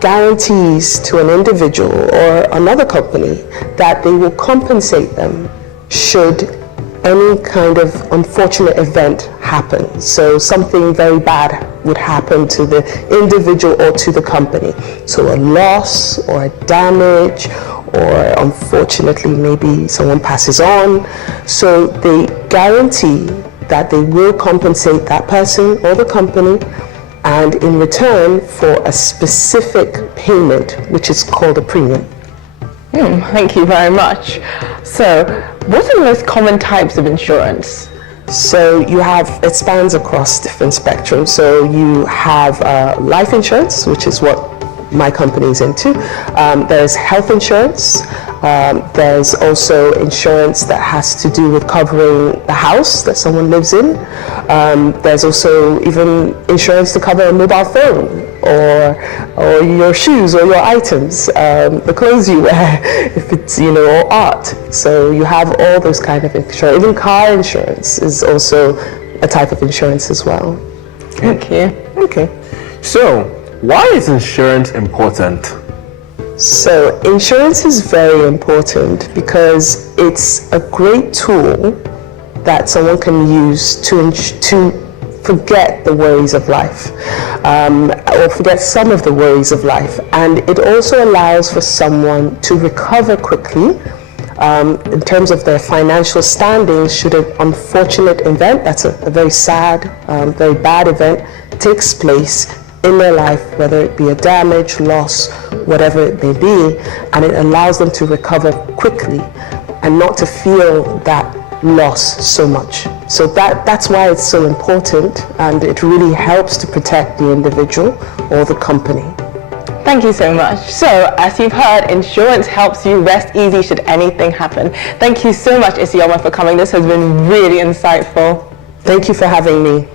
guarantees to an individual or another company that they will compensate them should any kind of unfortunate event happen. So something very bad would happen to the individual or to the company. So a loss or a damage, or unfortunately maybe someone passes on. So they guarantee that they will compensate that person or the company, and in return for a specific payment, which is called a premium. Thank you very much. So, what are the most common types of insurance? So it spans across different spectrums. So you have life insurance, which is what my company is into. There's health insurance. There's also insurance that has to do with covering the house that someone lives in. There's also even insurance to cover a mobile phone or your shoes or your items, the clothes you wear, if it's, or art. So you have all those kind of insurance. Even car insurance is also a type of insurance as well. Thank you. Okay. So, why is insurance important? So insurance is very important because it's a great tool that someone can use to forget the worries of life, or forget some of the worries of life. And it also allows for someone to recover quickly in terms of their financial standing should an unfortunate event, that's a very sad, very bad event, takes place in their life, whether it be a damage, loss, whatever it may be, and it allows them to recover quickly and not to feel that loss so much. So that's why it's so important, and it really helps to protect the individual or the company. Thank you so much. So, as you've heard, insurance helps you rest easy should anything happen. Thank you so much, Isioma, for coming. This has been really insightful. Thank you for having me.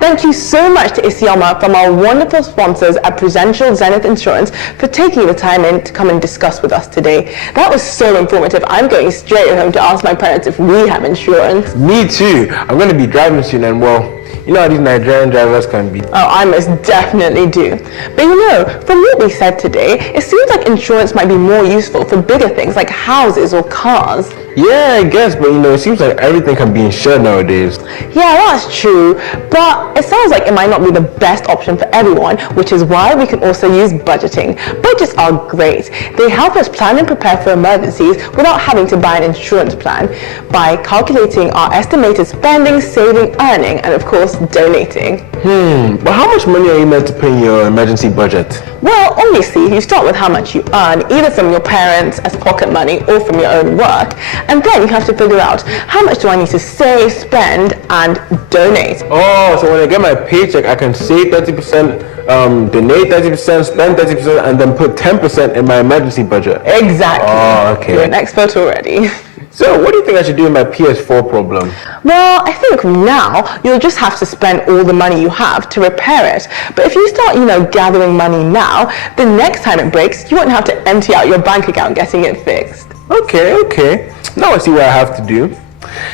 Thank you so much to Isioma from our wonderful sponsors at Prudential Zenith Insurance for taking the time in to come and discuss with us today. That was so informative. I'm going straight home to ask my parents if we have insurance. Me too. I'm going to be driving soon, and well, you know how these Nigerian drivers can be. Oh, I most definitely do. But from what we said today, it seems like insurance might be more useful for bigger things like houses or cars. Yeah, I guess, but it seems like everything can be insured nowadays. Yeah, that's true, but it sounds like it might not be the best option for everyone, which is why we can also use budgeting. Budgets are great. They help us plan and prepare for emergencies without having to buy an insurance plan by calculating our estimated spending, saving, earning, and of course, donating. But how much money are you meant to pay in your emergency budget? Well, obviously, you start with how much you earn, either from your parents as pocket money or from your own work. And then you have to figure out how much do I need to save, spend, and donate. Oh, so when I get my paycheck, I can save 30%, donate 30%, spend 30%, and then put 10% in my emergency budget. Exactly. Oh, okay. You're an expert already. So what do you think I should do with my PS4 problem? Well, I think now you'll just have to spend all the money you have to repair it. But if you start, gathering money now, the next time it breaks, you won't have to empty out your bank account getting it fixed. Okay. Now I see what I have to do.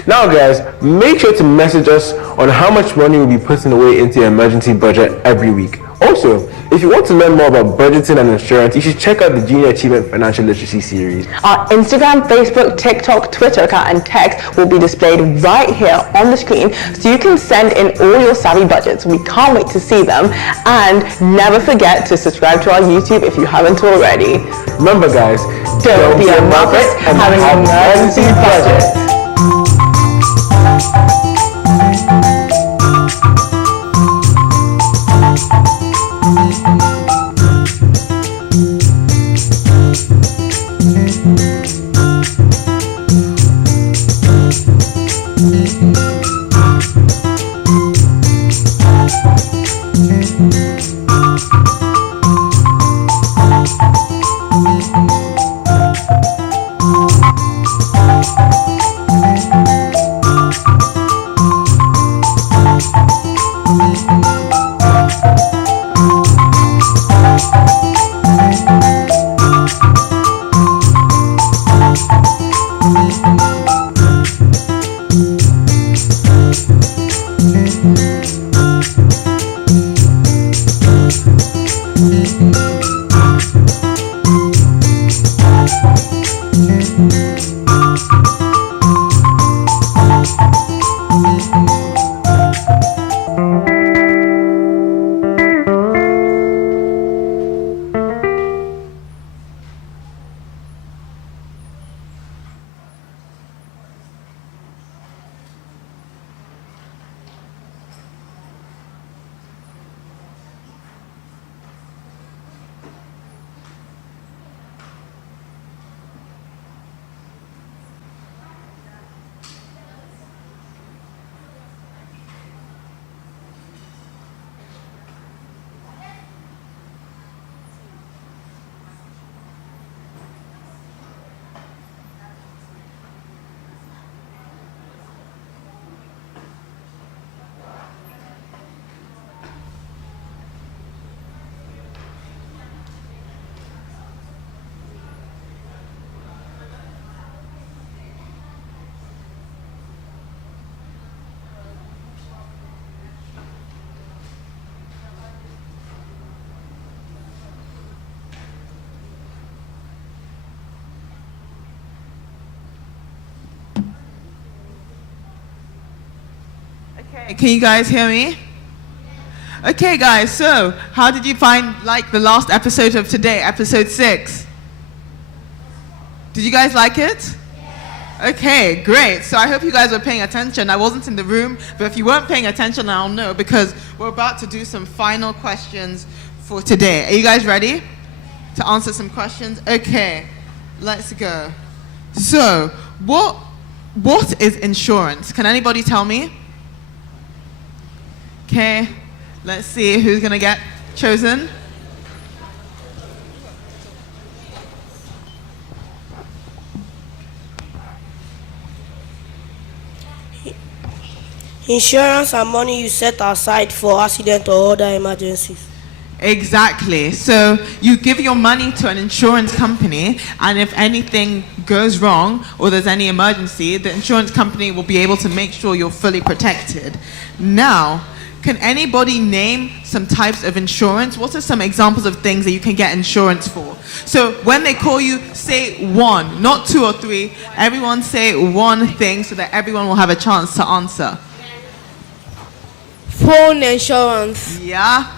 Now guys, make sure to message us on how much money we'll be putting away into your emergency budget every week. Also, if you want to learn more about budgeting and insurance, you should check out the Junior Achievement Financial Literacy series. Our Instagram, Facebook, TikTok, Twitter account and text will be displayed right here on the screen so you can send in all your savvy budgets. We can't wait to see them, and never forget to subscribe to our YouTube if you haven't already. Remember guys, don't be a muppet having an emergency budget. Can you guys hear me? Okay, guys, so how did you find the last episode of today, episode 6? Did you guys like it? Okay, great. So I hope you guys were paying attention. I wasn't in the room, but if you weren't paying attention, I'll know because we're about to do some final questions for today. Are you guys ready to answer some questions? Okay, let's go. So, what is insurance? Can anybody tell me? Okay, let's see who's gonna get chosen. Insurance and money you set aside for accident or other emergencies. Exactly. So you give your money to an insurance company, and if anything goes wrong or there's any emergency, the insurance company will be able to make sure you're fully protected. Now, can anybody name some types of insurance? What are some examples of things that you can get insurance for? So when they call you, say one, not 2 or 3. Everyone say one thing so that everyone will have a chance to answer. Phone insurance. Yeah.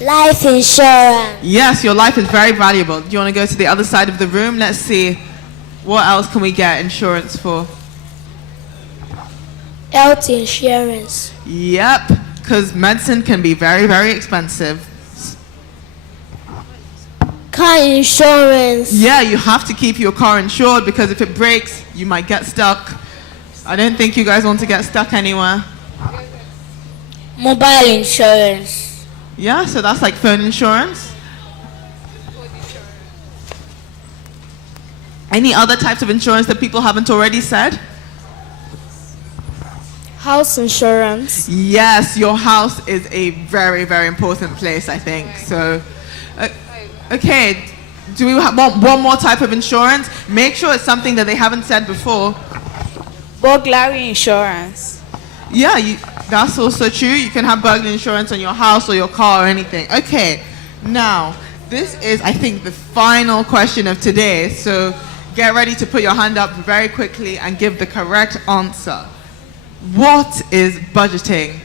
Life insurance. Yes, your life is very valuable. Do you want to go to the other side of the room? Let's see. What else can we get insurance for? Health insurance. Yep, because medicine can be very, very expensive. Car insurance. Yeah, you have to keep your car insured because if it breaks, you might get stuck. I don't think you guys want to get stuck anywhere. Mobile insurance. Yeah, so that's like phone insurance. Any other types of insurance that people haven't already said? House insurance. Yes, your house is a very, very important place, I think. So, okay, Do we want one more type of insurance? Make sure it's something that they haven't said before. Burglary insurance. Yeah, that's also true. You can have burglary insurance on your house or your car or anything. Okay, now, this is, I think, the final question of today. So get ready to put your hand up very quickly and give the correct answer. What is budgeting?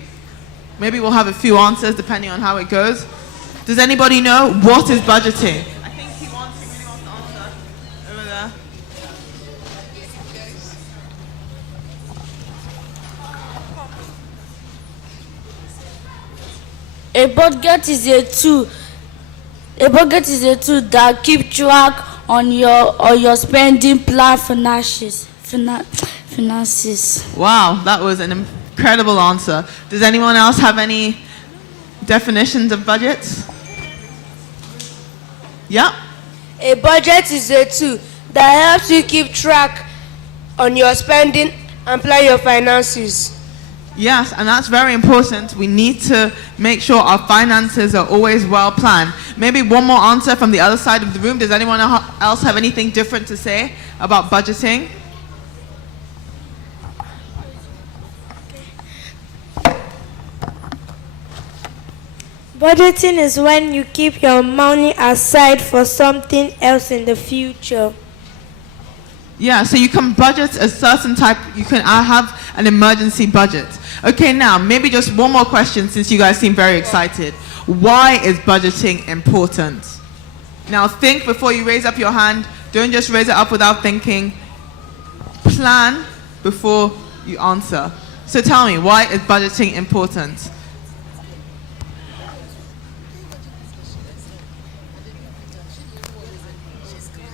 Maybe we'll have a few answers depending on how it goes. Does anybody know what is budgeting? I think he really wants to answer. Over there. A budget is a tool. A budget is a tool that keeps track on your spending plan finances. Wow, that was an incredible answer. Does anyone else have any definitions of budgets? Yeah. A budget is a tool that helps you keep track on your spending and plan your finances. Yes, and that's very important. We need to make sure our finances are always well planned. Maybe one more answer from the other side of the room. Does anyone else have anything different to say about budgeting? Budgeting is when you keep your money aside for something else in the future. Yeah, so you can budget a certain type, you can have an emergency budget. Okay, now, maybe just one more question since you guys seem very excited. Why is budgeting important? Now, think before you raise up your hand. Don't just raise it up without thinking. Plan before you answer. So tell me, why is budgeting important?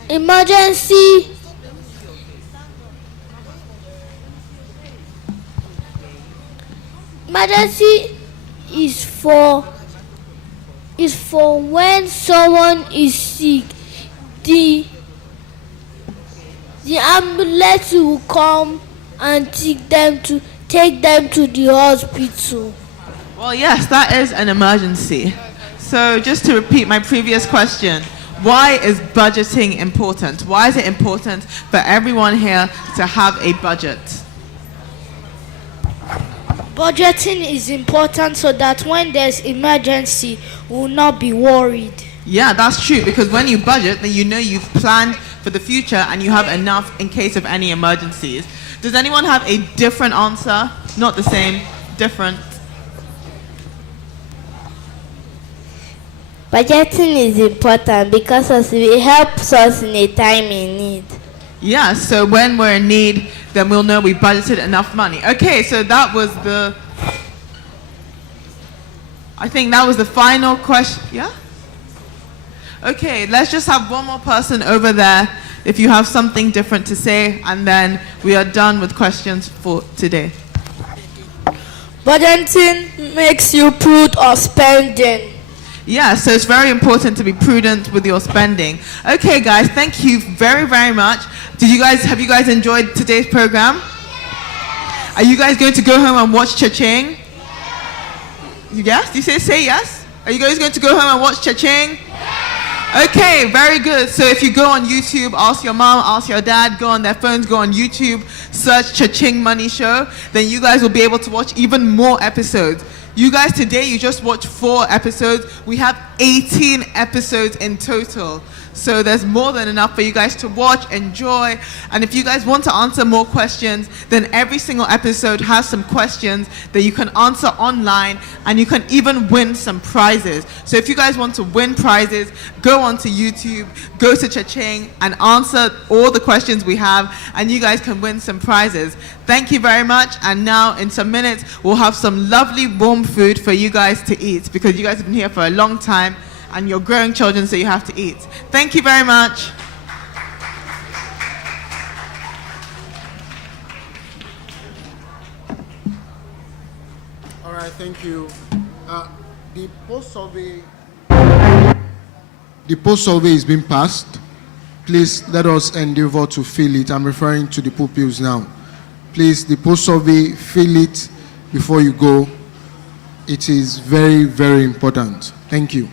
Emergency. Emergency is for when someone is sick. The ambulance will come and take them to the hospital. Well, yes, that is an emergency. So just to repeat my previous question, why is budgeting important? Why is it important for everyone here to have a budget? Budgeting is important so that when there's emergency, we will not be worried. Yeah, that's true, because when you budget, then you know you've planned for the future and you have enough in case of any emergencies. Does anyone have a different answer? Not the same, different. Budgeting is important because it helps us in a time in need. Yeah, so when we're in need, then we'll know we budgeted enough money. Okay, so that was I think that was the final question. Yeah? Okay, let's just have one more person over there if you have something different to say, and then we are done with questions for today. Budgeting makes you prudent of spending. Yeah, so it's very important to be prudent with your spending. Okay, guys, thank you very, very much. Have you guys enjoyed today's program? Are you guys going to go home and watch Cha-Ching? Yes? You say yes? Are you guys going to go home and watch Cha-Ching? Okay, very good. So if you go on YouTube, ask your mom, ask your dad, go on their phones, go on YouTube, search Cha-Ching Money Show, then you guys will be able to watch even more episodes. You guys, today you just watched 4 episodes. We have 18 episodes in total. So there's more than enough for you guys to watch, enjoy. And if you guys want to answer more questions, then every single episode has some questions that you can answer online, and you can even win some prizes. So if you guys want to win prizes, go onto YouTube, go to Cha-Ching, and answer all the questions we have, and you guys can win some prizes. Thank you very much. And now in some minutes, we'll have some lovely warm food for you guys to eat, because you guys have been here for a long time and you're growing children, so you have to eat. Thank you very much. All right, thank you. The post survey is being passed. Please let us endeavor to fill it. I'm referring to the pupils now. Please, the post survey, fill it before you go. It is very, very important. Thank you.